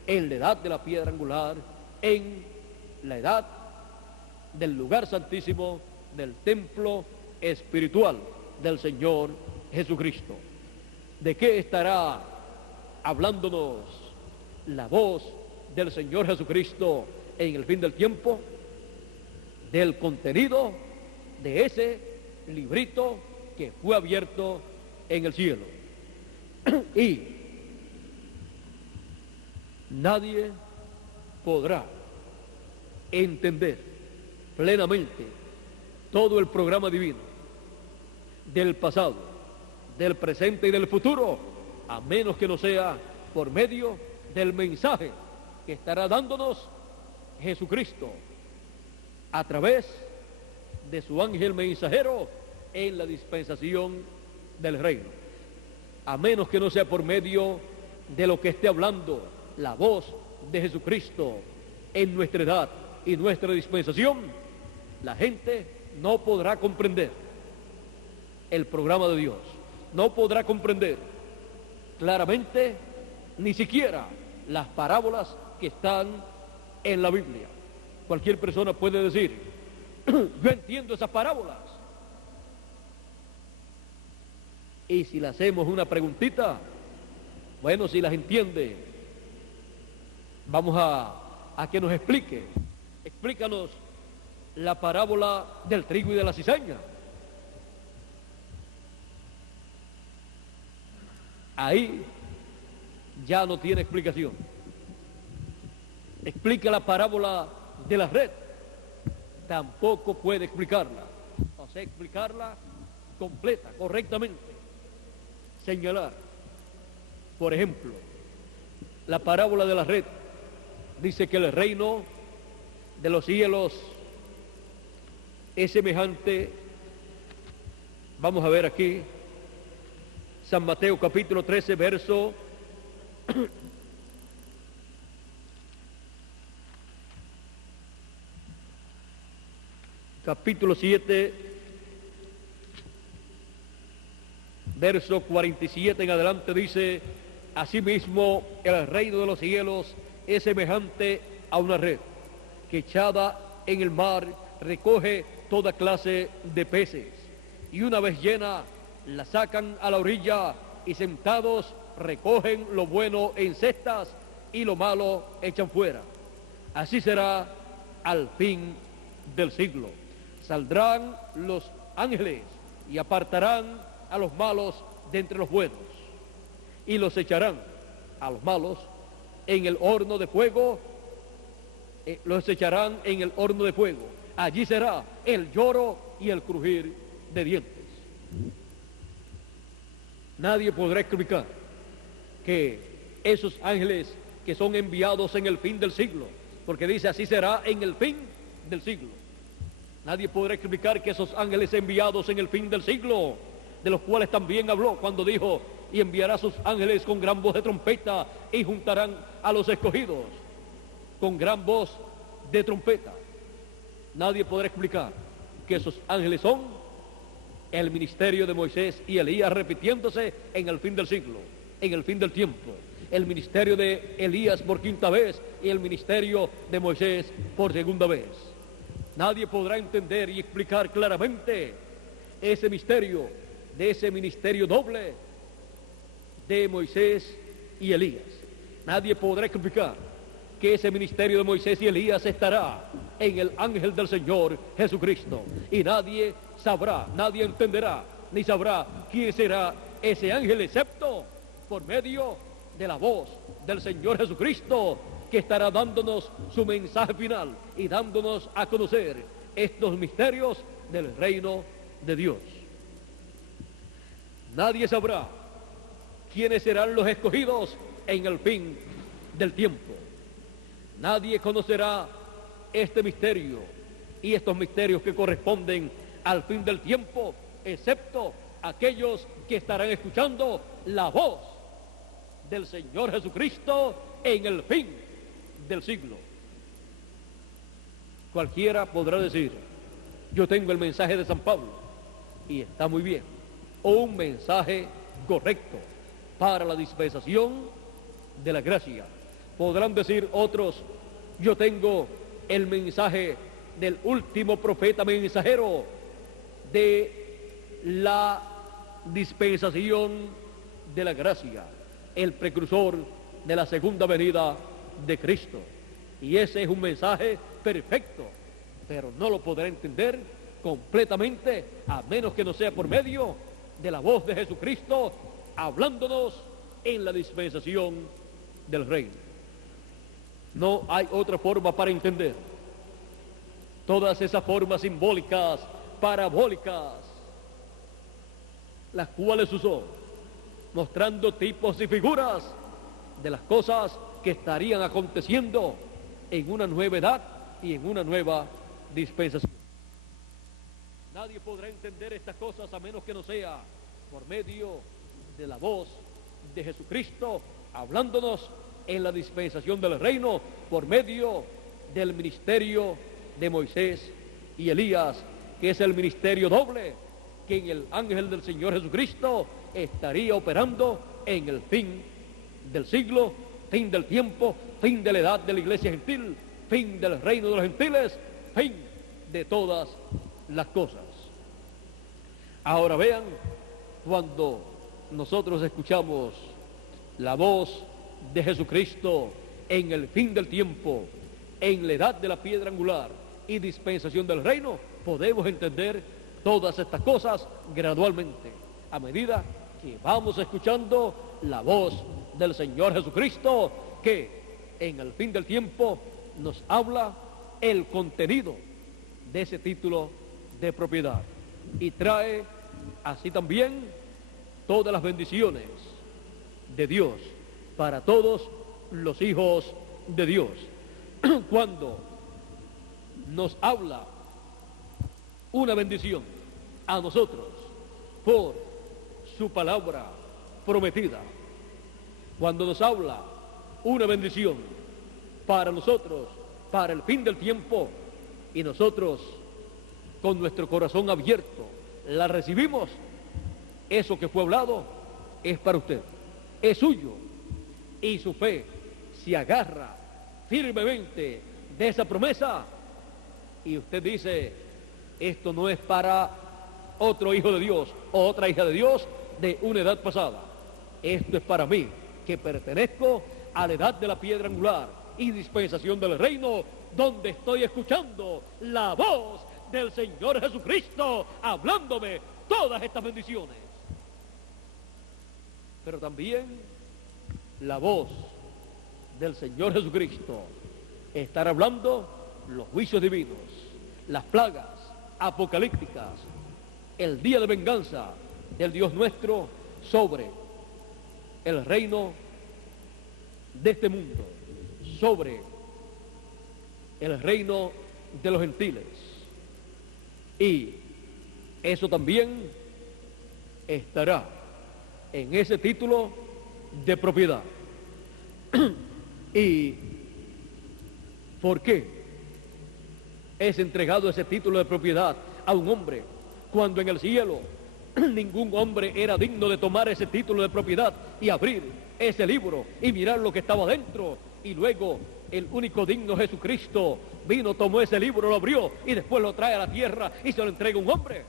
en la edad de la piedra angular, en la edad del lugar santísimo del templo espiritual del Señor Jesucristo. ¿De qué estará hablándonos la voz del Señor Jesucristo en el fin del tiempo? Del contenido de ese librito que fue abierto en el cielo. Y nadie podrá entender plenamente todo el programa divino del pasado, del presente y del futuro, a menos que no sea por medio del mensaje que estará dándonos Jesucristo a través de su ángel mensajero en la dispensación del reino. A menos que no sea por medio de lo que esté hablando la voz de Jesucristo en nuestra edad y nuestra dispensación, la gente no podrá comprender el programa de Dios, no podrá comprender claramente ni siquiera las parábolas que están en la Biblia. Cualquier persona puede decir, yo entiendo esas parábolas. Y si le hacemos una preguntita, bueno, si las entiende, vamos a que nos explique. Explícanos la parábola del trigo y de la cizaña. Ahí ya no tiene explicación. Explica la parábola de la red, tampoco puede explicarla, o sea, explicarla completa, correctamente. Señalar, por ejemplo, la parábola de la red dice que el reino de los cielos es semejante, vamos a ver aquí, San Mateo capítulo 13, verso capítulo 7, verso 47 en adelante, dice, asimismo el reino de los cielos es semejante a una red que echada en el mar recoge toda clase de peces, y una vez llena la sacan a la orilla, y sentados recogen lo bueno en cestas y lo malo echan fuera. Así será al fin del siglo. Saldrán los ángeles y apartarán a los malos de entre los buenos y los echarán a los malos en el horno de fuego, los echarán en el horno de fuego. Allí será el lloro y el crujir de dientes. Nadie podrá explicar que esos ángeles que son enviados en el fin del siglo, porque dice así será en el fin del siglo. Nadie podrá explicar que esos ángeles enviados en el fin del siglo, de los cuales también habló cuando dijo, y enviará a sus ángeles con gran voz de trompeta y juntarán a los escogidos con gran voz de trompeta. Nadie podrá explicar que esos ángeles son el ministerio de Moisés y Elías repitiéndose en el fin del siglo, en el fin del tiempo. El ministerio de Elías por quinta vez y el ministerio de Moisés por segunda vez. Nadie podrá entender y explicar claramente ese misterio, de ese ministerio doble de Moisés y Elías. Nadie podrá explicar que ese ministerio de Moisés y Elías estará en el ángel del Señor Jesucristo. Y nadie sabrá, nadie entenderá, ni sabrá quién será ese ángel, excepto por medio de la voz del Señor Jesucristo, que estará dándonos su mensaje final y dándonos a conocer estos misterios del reino de Dios. Nadie sabrá quiénes serán los escogidos en el fin del tiempo. Nadie conocerá este misterio y estos misterios que corresponden al fin del tiempo, excepto aquellos que estarán escuchando la voz del Señor Jesucristo en el fin del siglo. Cualquiera podrá decir, yo tengo el mensaje de San Pablo, y está muy bien, o un mensaje correcto para la dispensación de la gracia. Podrán decir otros, yo tengo el mensaje del último profeta mensajero de la dispensación de la gracia, el precursor de la segunda venida de Cristo. Y ese es un mensaje perfecto, pero no lo podrá entender completamente a menos que no sea por medio de la voz de Jesucristo hablándonos en la dispensación del reino. No hay otra forma para entender todas esas formas simbólicas, parabólicas, las cuales usó, mostrando tipos y figuras de las cosas que estarían aconteciendo en una nueva edad y en una nueva dispensación. Nadie podrá entender estas cosas a menos que no sea por medio de la voz de Jesucristo hablándonos en la dispensación del reino, por medio del ministerio de Moisés y Elías, que es el ministerio doble que en el ángel del Señor Jesucristo estaría operando en el fin del siglo, fin del tiempo, fin de la edad de la iglesia gentil, fin del reino de los gentiles, fin de todas las cosas. Ahora vean, cuando nosotros escuchamos la voz de Jesucristo en el fin del tiempo, en la edad de la piedra angular y dispensación del reino, podemos entender todas estas cosas gradualmente, a medida que vamos escuchando la voz del Señor Jesucristo, que en el fin del tiempo nos habla el contenido de ese título de propiedad y trae así también todas las bendiciones de Dios para todos los hijos de Dios. Cuando nos habla una bendición a nosotros por su palabra prometida, cuando nos habla una bendición para nosotros, para el fin del tiempo, y nosotros con nuestro corazón abierto la recibimos, eso que fue hablado es para usted, es suyo, y su fe se agarra firmemente de esa promesa, y usted dice, esto no es para otro hijo de Dios o otra hija de Dios de una edad pasada, esto es para mí, que pertenezco a la edad de la piedra angular y dispensación del reino, donde estoy escuchando la voz del Señor Jesucristo hablándome todas estas bendiciones. Pero también la voz del Señor Jesucristo estará hablando los juicios divinos, las plagas apocalípticas, el día de venganza del Dios nuestro sobre el reino de este mundo, sobre el reino de los gentiles. Y eso también estará en ese título de propiedad. ¿Y por qué es entregado ese título de propiedad a un hombre cuando en el cielo ningún hombre era digno de tomar ese título de propiedad y abrir ese libro y mirar lo que estaba dentro? Y luego el único digno, Jesucristo, vino, tomó ese libro, lo abrió y después lo trae a la tierra y se lo entrega a un hombre.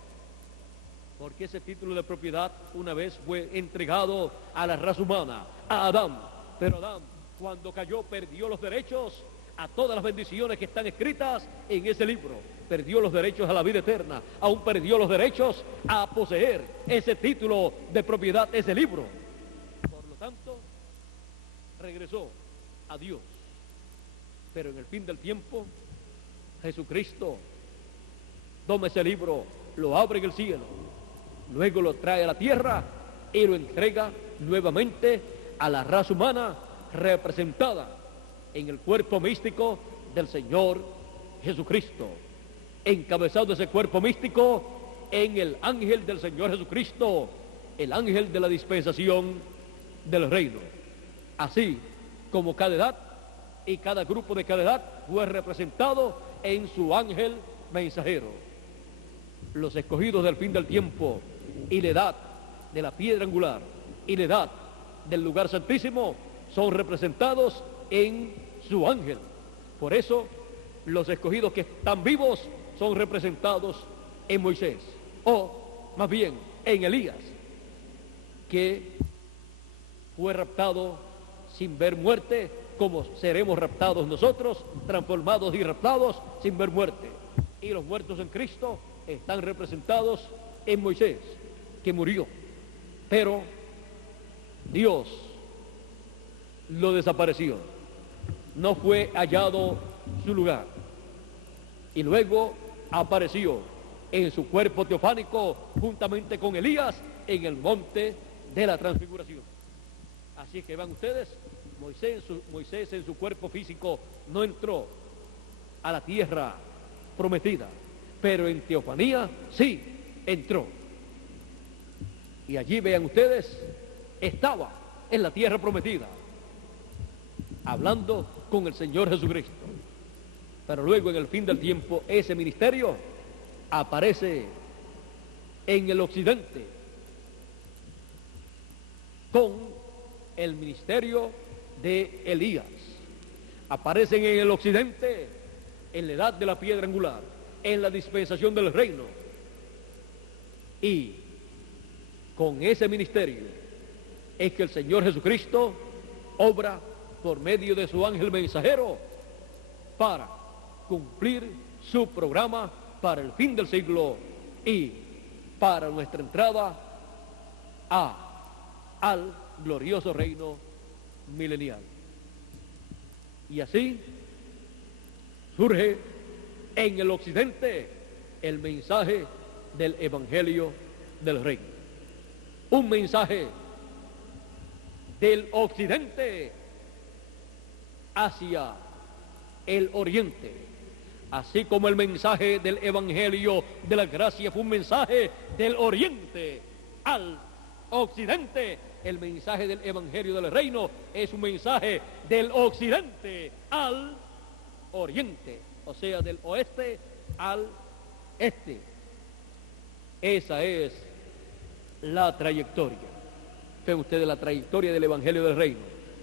Porque ese título de propiedad una vez fue entregado a la raza humana, a Adán. Pero Adán, cuando cayó, perdió los derechos a todas las bendiciones que están escritas en ese libro. Perdió los derechos a la vida eterna, aún perdió los derechos a poseer ese título de propiedad, ese libro. Por lo tanto, regresó a Dios. Pero en el fin del tiempo, Jesucristo toma ese libro, lo abre en el cielo, luego lo trae a la tierra y lo entrega nuevamente a la raza humana representada en el cuerpo místico del Señor Jesucristo, encabezado ese cuerpo místico en el ángel del Señor Jesucristo, el ángel de la dispensación del reino. Así como cada edad y cada grupo de cada edad fue representado en su ángel mensajero. Los escogidos del fin del tiempo y la edad de la piedra angular y la edad del lugar santísimo son representados en su ángel. Por eso los escogidos que están vivos son representados en Moisés, o más bien en Elías, que fue raptado sin ver muerte, como seremos raptados nosotros, transformados y raptados sin ver muerte. Y los muertos en Cristo están representados en Moisés, que murió, pero Dios lo desapareció, no fue hallado su lugar, y luego apareció en su cuerpo teofánico juntamente con Elías en el monte de la transfiguración. Así que van ustedes, Moisés en su cuerpo físico no entró a la tierra prometida, pero en teofanía sí entró. Y allí, vean ustedes, estaba en la tierra prometida, hablando con el Señor Jesucristo. Pero luego, en el fin del tiempo, ese ministerio aparece en el occidente con el ministerio de Elías. Aparecen en el occidente en la edad de la piedra angular, en la dispensación del reino. Y con ese ministerio es que el Señor Jesucristo obra por medio de su ángel mensajero para cumplir su programa para el fin del siglo y para nuestra entrada al glorioso reino milenial. Y así surge en el occidente el mensaje del evangelio del reino. Un mensaje del occidente hacia el oriente, así como el mensaje del evangelio de la gracia fue un mensaje del oriente al occidente. El mensaje del evangelio del reino es un mensaje del occidente al oriente, o sea, del oeste al este. Esa es la trayectoria. Ven ustedes la trayectoria del evangelio del reino.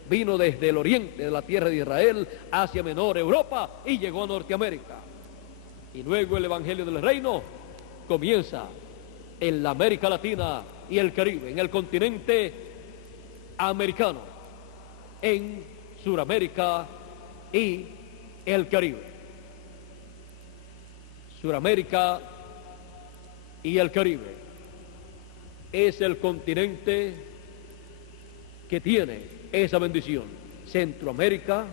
Vino desde el oriente de la tierra de Israel, Asia Menor, Europa, y llegó a Norteamérica. Y luego el evangelio del reino comienza en la América Latina y el Caribe, en el continente americano, en Suramérica y el Caribe. Suramérica y el Caribe. Es el continente que tiene esa bendición. Centroamérica,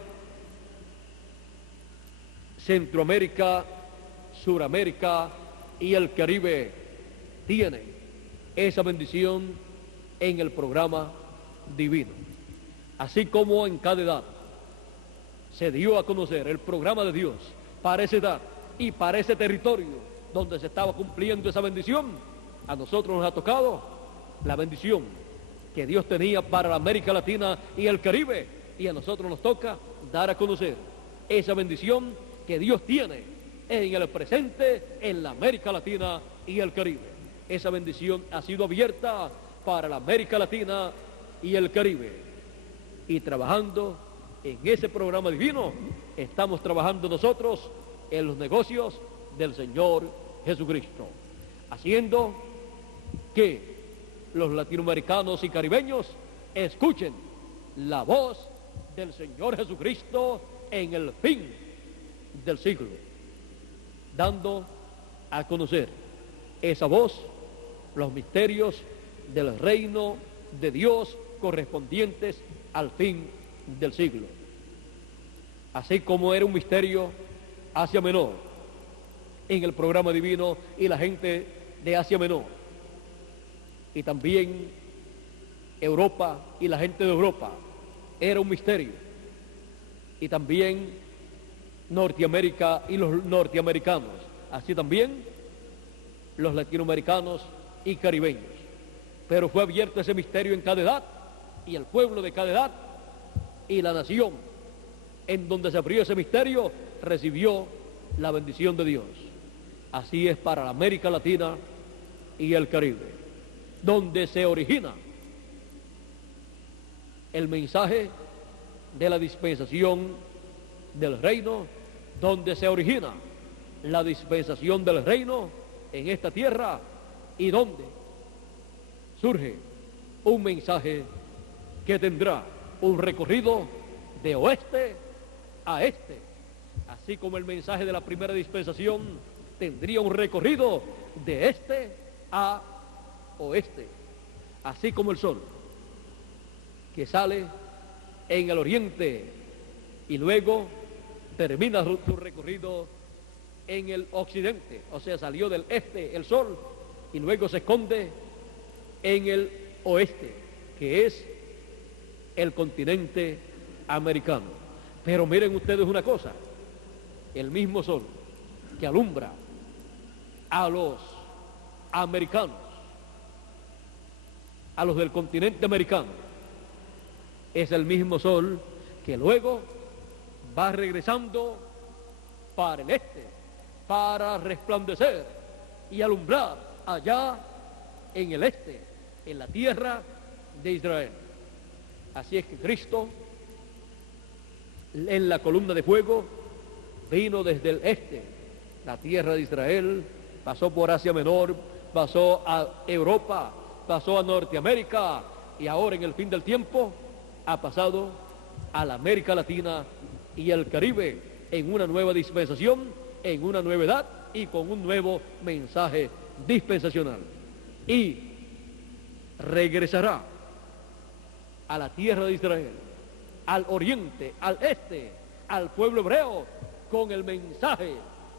Suramérica y el Caribe tiene esa bendición en el programa divino. Así como en cada edad se dio a conocer el programa de Dios para esa edad y para ese territorio donde se estaba cumpliendo esa bendición, a nosotros nos ha tocado la bendición que Dios tenía para la América Latina y el Caribe, y a nosotros nos toca dar a conocer esa bendición que Dios tiene en el presente en la América Latina y el Caribe. Esa bendición ha sido abierta para la América Latina y el Caribe, y trabajando en ese programa divino estamos trabajando nosotros en los negocios del Señor Jesucristo, haciendo que los latinoamericanos y caribeños escuchen la voz del Señor Jesucristo en el fin del siglo, dando a conocer esa voz, los misterios del reino de Dios correspondientes al fin del siglo. Así como era un misterio Asia Menor en el programa divino y la gente de Asia Menor, y también Europa y la gente de Europa era un misterio, y también Norteamérica y los norteamericanos, así también los latinoamericanos y caribeños. Pero fue abierto ese misterio en cada edad, y el pueblo de cada edad y la nación en donde se abrió ese misterio recibió la bendición de Dios. Así es para la América Latina y el Caribe, donde se origina el mensaje de la dispensación del reino, donde se origina la dispensación del reino en esta tierra, y donde surge un mensaje que tendrá un recorrido de oeste a este, así como el mensaje de la primera dispensación tendría un recorrido de este a oeste, así como el sol que sale en el oriente y luego termina su recorrido en el occidente, o sea, salió del este el sol y luego se esconde en el oeste, que es el continente americano. Pero miren ustedes una cosa, el mismo sol que alumbra a los americanos, a los del continente americano, es el mismo sol que luego va regresando para el este, para resplandecer y alumbrar allá en el este, en la tierra de Israel. Así es que Cristo, en la columna de fuego, vino desde el este, la tierra de Israel, pasó por Asia Menor, pasó a Europa, pasó a Norteamérica, y ahora en el fin del tiempo ha pasado a la América Latina y el Caribe en una nueva dispensación, en una nueva edad y con un nuevo mensaje dispensacional. Y regresará a la tierra de Israel, al oriente, al este, al pueblo hebreo, con el mensaje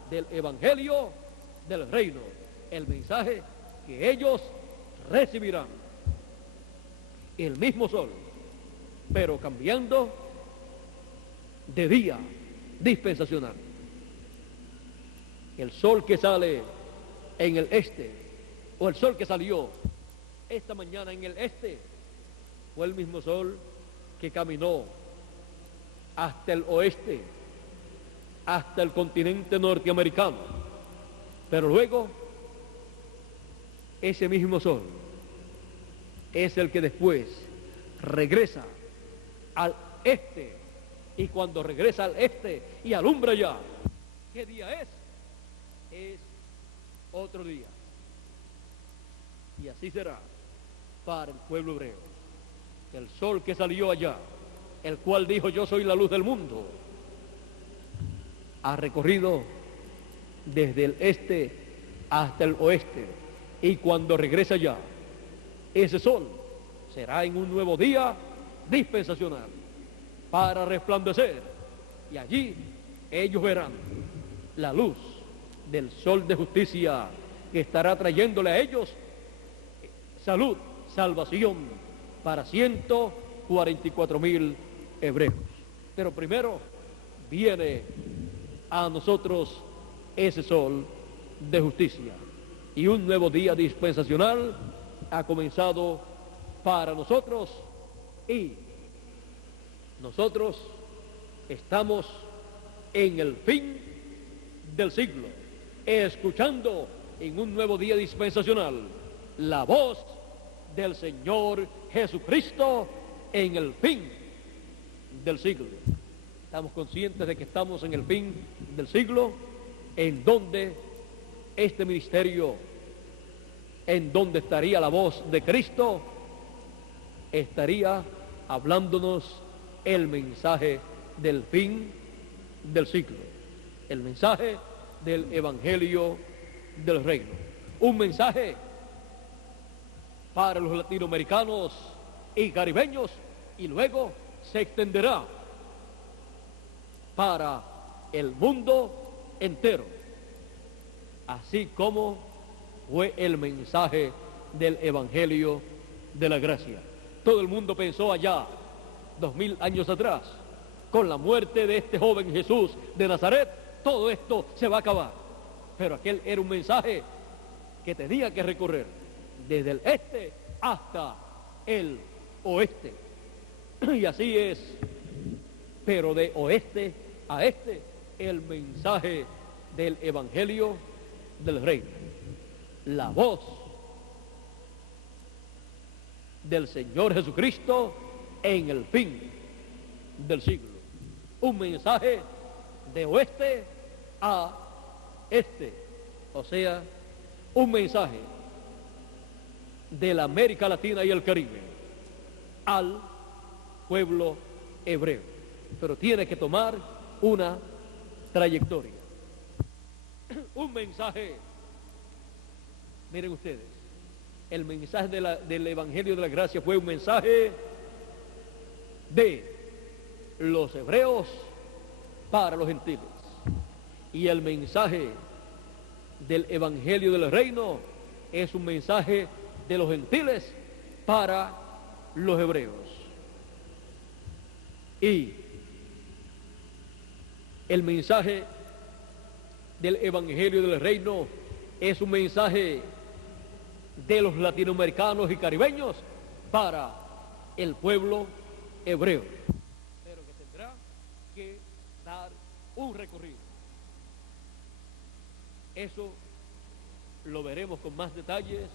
del evangelio del reino, el mensaje que ellos recibirán. El mismo sol, pero cambiando de día dispensacional. El sol que sale en el este, o el sol que salió esta mañana en el este, fue el mismo sol que caminó hasta el oeste, hasta el continente norteamericano. Pero luego, ese mismo sol es el que después regresa al este, y cuando regresa al este y alumbra ya, ¿qué día es? Es otro día. Y así será para el pueblo hebreo. El sol que salió allá, el cual dijo: yo soy la luz del mundo, ha recorrido desde el este hasta el oeste. Y cuando regrese allá, ese sol será en un nuevo día dispensacional para resplandecer. Y allí ellos verán la luz del sol de justicia que estará trayéndole a ellos salud, salvación para 144,000 hebreos. Pero primero viene a nosotros ese sol de justicia y un nuevo día dispensacional ha comenzado para nosotros y nosotros estamos en el fin del siglo, escuchando en un nuevo día dispensacional la voz del Señor Jesucristo en el fin del siglo. Estamos conscientes de que estamos en el fin del siglo, en donde este ministerio, en donde estaría la voz de Cristo, estaría hablándonos el mensaje del fin del siglo, el mensaje del Evangelio del Reino, un mensaje para los latinoamericanos y caribeños, y luego se extenderá para el mundo entero, así como fue el mensaje del Evangelio de la gracia. Todo el mundo pensó allá, 2000 años atrás, con la muerte de este joven Jesús de Nazaret, todo esto se va a acabar. Pero aquel era un mensaje que tenía que recorrer desde el este hasta el oeste. Y así es, pero de oeste a este, el mensaje del Evangelio del Reino, la voz del Señor Jesucristo en el fin del siglo, un mensaje de oeste a este, o sea, un mensaje de la América Latina y el Caribe al pueblo hebreo, pero tiene que tomar una trayectoria, un mensaje. Miren ustedes, el mensaje del Evangelio de la Gracia fue un mensaje de los hebreos para los gentiles, y el mensaje del Evangelio del Reino es un mensaje de los gentiles para los hebreos. Y el mensaje del Evangelio del Reino es un mensaje de los latinoamericanos y caribeños para el pueblo hebreo, pero que tendrá que dar un recorrido. Eso lo veremos con más detalles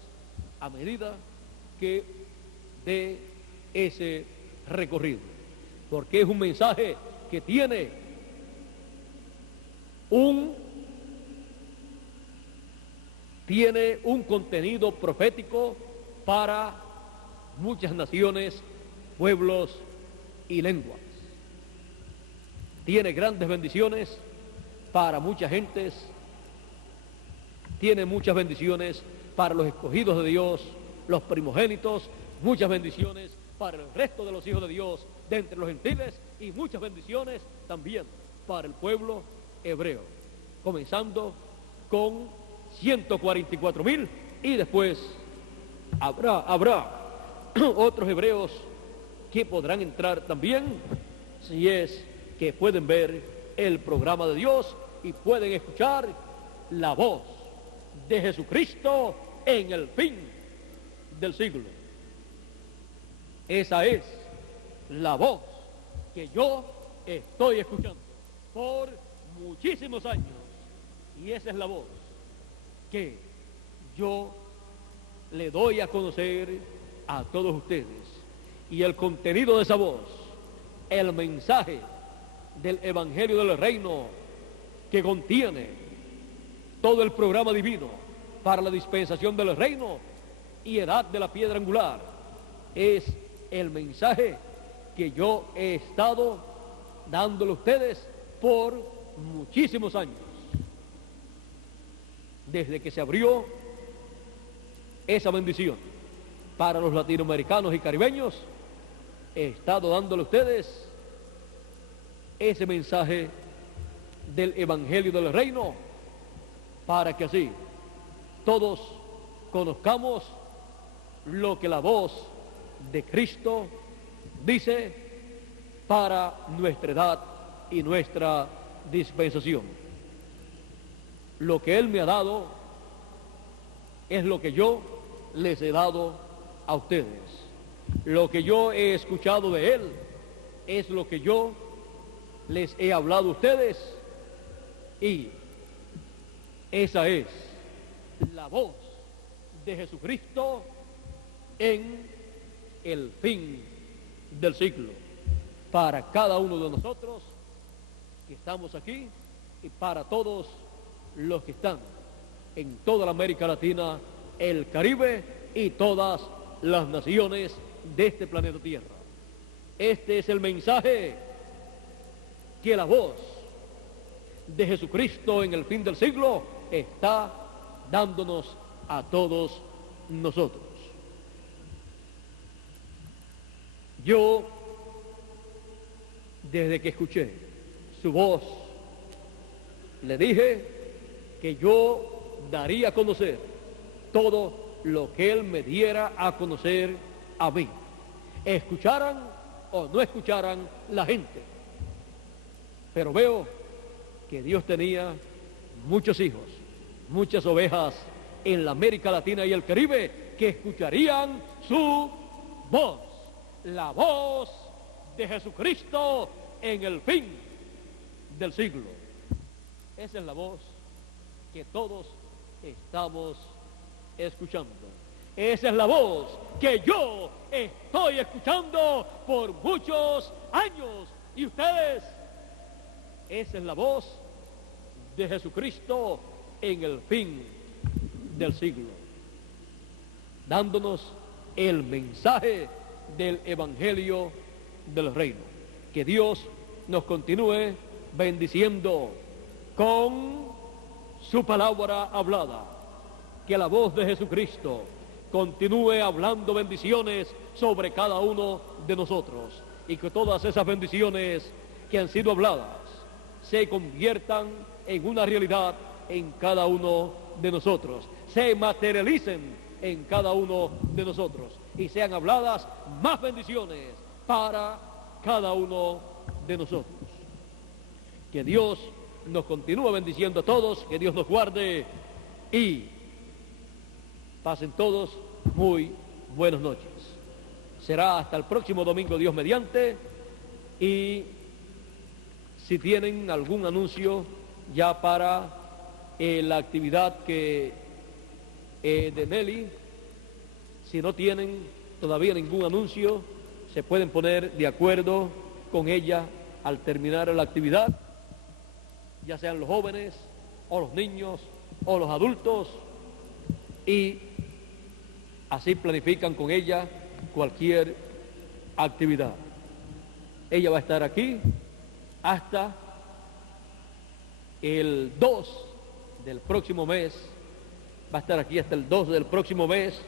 a medida que dé ese recorrido, porque es un mensaje que tiene un contenido profético para muchas naciones, pueblos y lenguas. Tiene grandes bendiciones para muchas gentes, tiene muchas bendiciones para los escogidos de Dios, los primogénitos, muchas bendiciones para el resto de los hijos de Dios de entre los gentiles, y muchas bendiciones también para el pueblo hebreo, comenzando con 144,000, y después habrá otros hebreos que podrán entrar también, si es que pueden ver el programa de Dios y pueden escuchar la voz de Jesucristo en el fin del siglo. Esa es la voz que yo estoy escuchando por muchísimos años, y esa es la voz que yo le doy a conocer a todos ustedes, y el contenido de esa voz, el mensaje del Evangelio del Reino, que contiene todo el programa divino para la dispensación del reino y edad de la piedra angular, es el mensaje que yo he estado dándole a ustedes por muchísimos años. desde que se abrió esa bendición para los latinoamericanos y caribeños, he estado dándole a ustedes ese mensaje del Evangelio del Reino, para que así todos conozcamos lo que la voz de Cristo dice para nuestra edad y nuestra dispensación. Lo que Él me ha dado es lo que yo les he dado a ustedes. Lo que yo he escuchado de Él es lo que yo les he hablado a ustedes, y esa es la voz de Jesucristo en el fin del siglo, para cada uno de nosotros que estamos aquí y para todos los que están en toda la América Latina, el Caribe y todas las naciones de este planeta Tierra. Este es el mensaje que la voz de Jesucristo en el fin del siglo está dándonos a todos nosotros. Yo, desde que escuché su voz, le dije que yo daría a conocer todo lo que Él me diera a conocer a mí, escucharan o no escucharan la gente. Pero veo que Dios tenía muchos hijos, muchas ovejas en la América Latina y el Caribe que escucharían su voz, la voz de Jesucristo en el fin del siglo. Esa es la voz que todos estamos escuchando. Esa es la voz que yo estoy escuchando por muchos años. ¿Y ustedes? Esa es la voz de Jesucristo en el fin del siglo, dándonos el mensaje del Evangelio del Reino. Que Dios nos continúe bendiciendo con su palabra hablada. Que la voz de Jesucristo continúe hablando bendiciones sobre cada uno de nosotros, y que todas esas bendiciones que han sido habladas se conviertan en una realidad en cada uno de nosotros, se materialicen en cada uno de nosotros y sean habladas más bendiciones para cada uno de nosotros. Que Dios nos continúe bendiciendo a todos, que Dios nos guarde y pasen todos muy buenas noches. Será hasta el próximo domingo, Dios mediante, y si tienen algún anuncio ya para la actividad de Nelly, si no tienen todavía ningún anuncio, se pueden poner de acuerdo con ella al terminar la actividad, ya sean los jóvenes o los niños o los adultos, y así planifican con ella cualquier actividad. Ella va a estar aquí hasta el 2 del próximo mes, va a estar aquí hasta el 2 del próximo mes.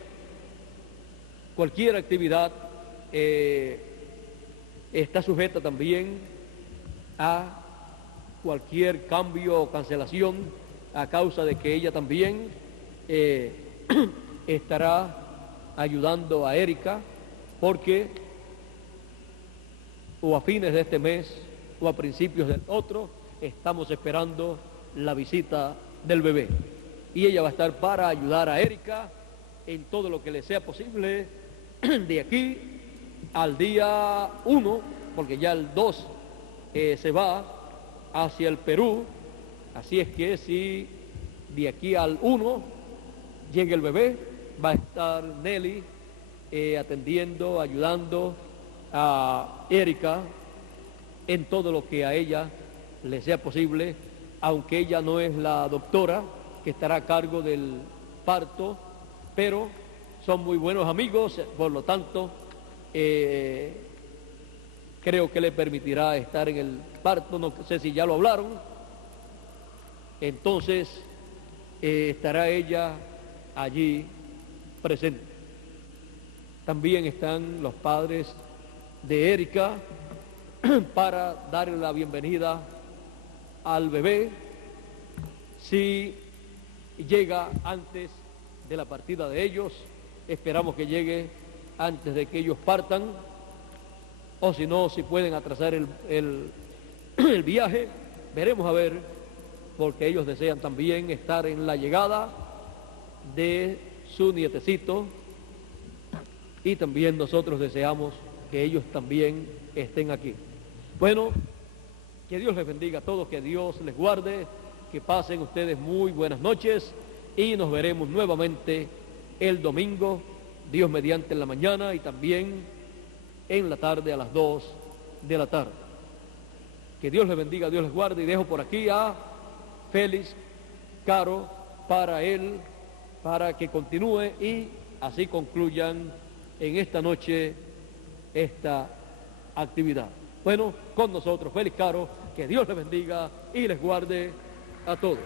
Cualquier actividad está sujeta también a cualquier cambio o cancelación a causa de que ella también estará ayudando a Erika, porque o a fines de este mes o a principios del otro estamos esperando la visita del bebé, y ella va a estar para ayudar a Erika en todo lo que le sea posible de aquí al día 1, porque ya el 2 se va hacia el Perú. Así es que si de aquí al 1 llega el bebé, va a estar Nelly atendiendo, ayudando a Erika en todo lo que a ella le sea posible, aunque ella no es la doctora que estará a cargo del parto, pero son muy buenos amigos, por lo tanto creo que le permitirá estar en el parto. No sé si ya lo hablaron. Entonces estará ella allí presente. También están los padres de Erika para darle la bienvenida al bebé. Si llega antes de la partida de ellos, esperamos que llegue antes de que ellos partan, o si no, si pueden atrasar el viaje, veremos a ver, porque ellos desean también estar en la llegada de su nietecito, y también nosotros deseamos que ellos también estén aquí. Bueno, que Dios les bendiga a todos, que Dios les guarde, que pasen ustedes muy buenas noches y nos veremos nuevamente el domingo, Dios mediante, en la mañana y también en la tarde a las 2 de la tarde. Que Dios les bendiga, Dios les guarde, y dejo por aquí a Félix Caro para que continúe y así concluyan en esta noche esta actividad. Bueno, con nosotros Félix Caro, que Dios les bendiga y les guarde a todos.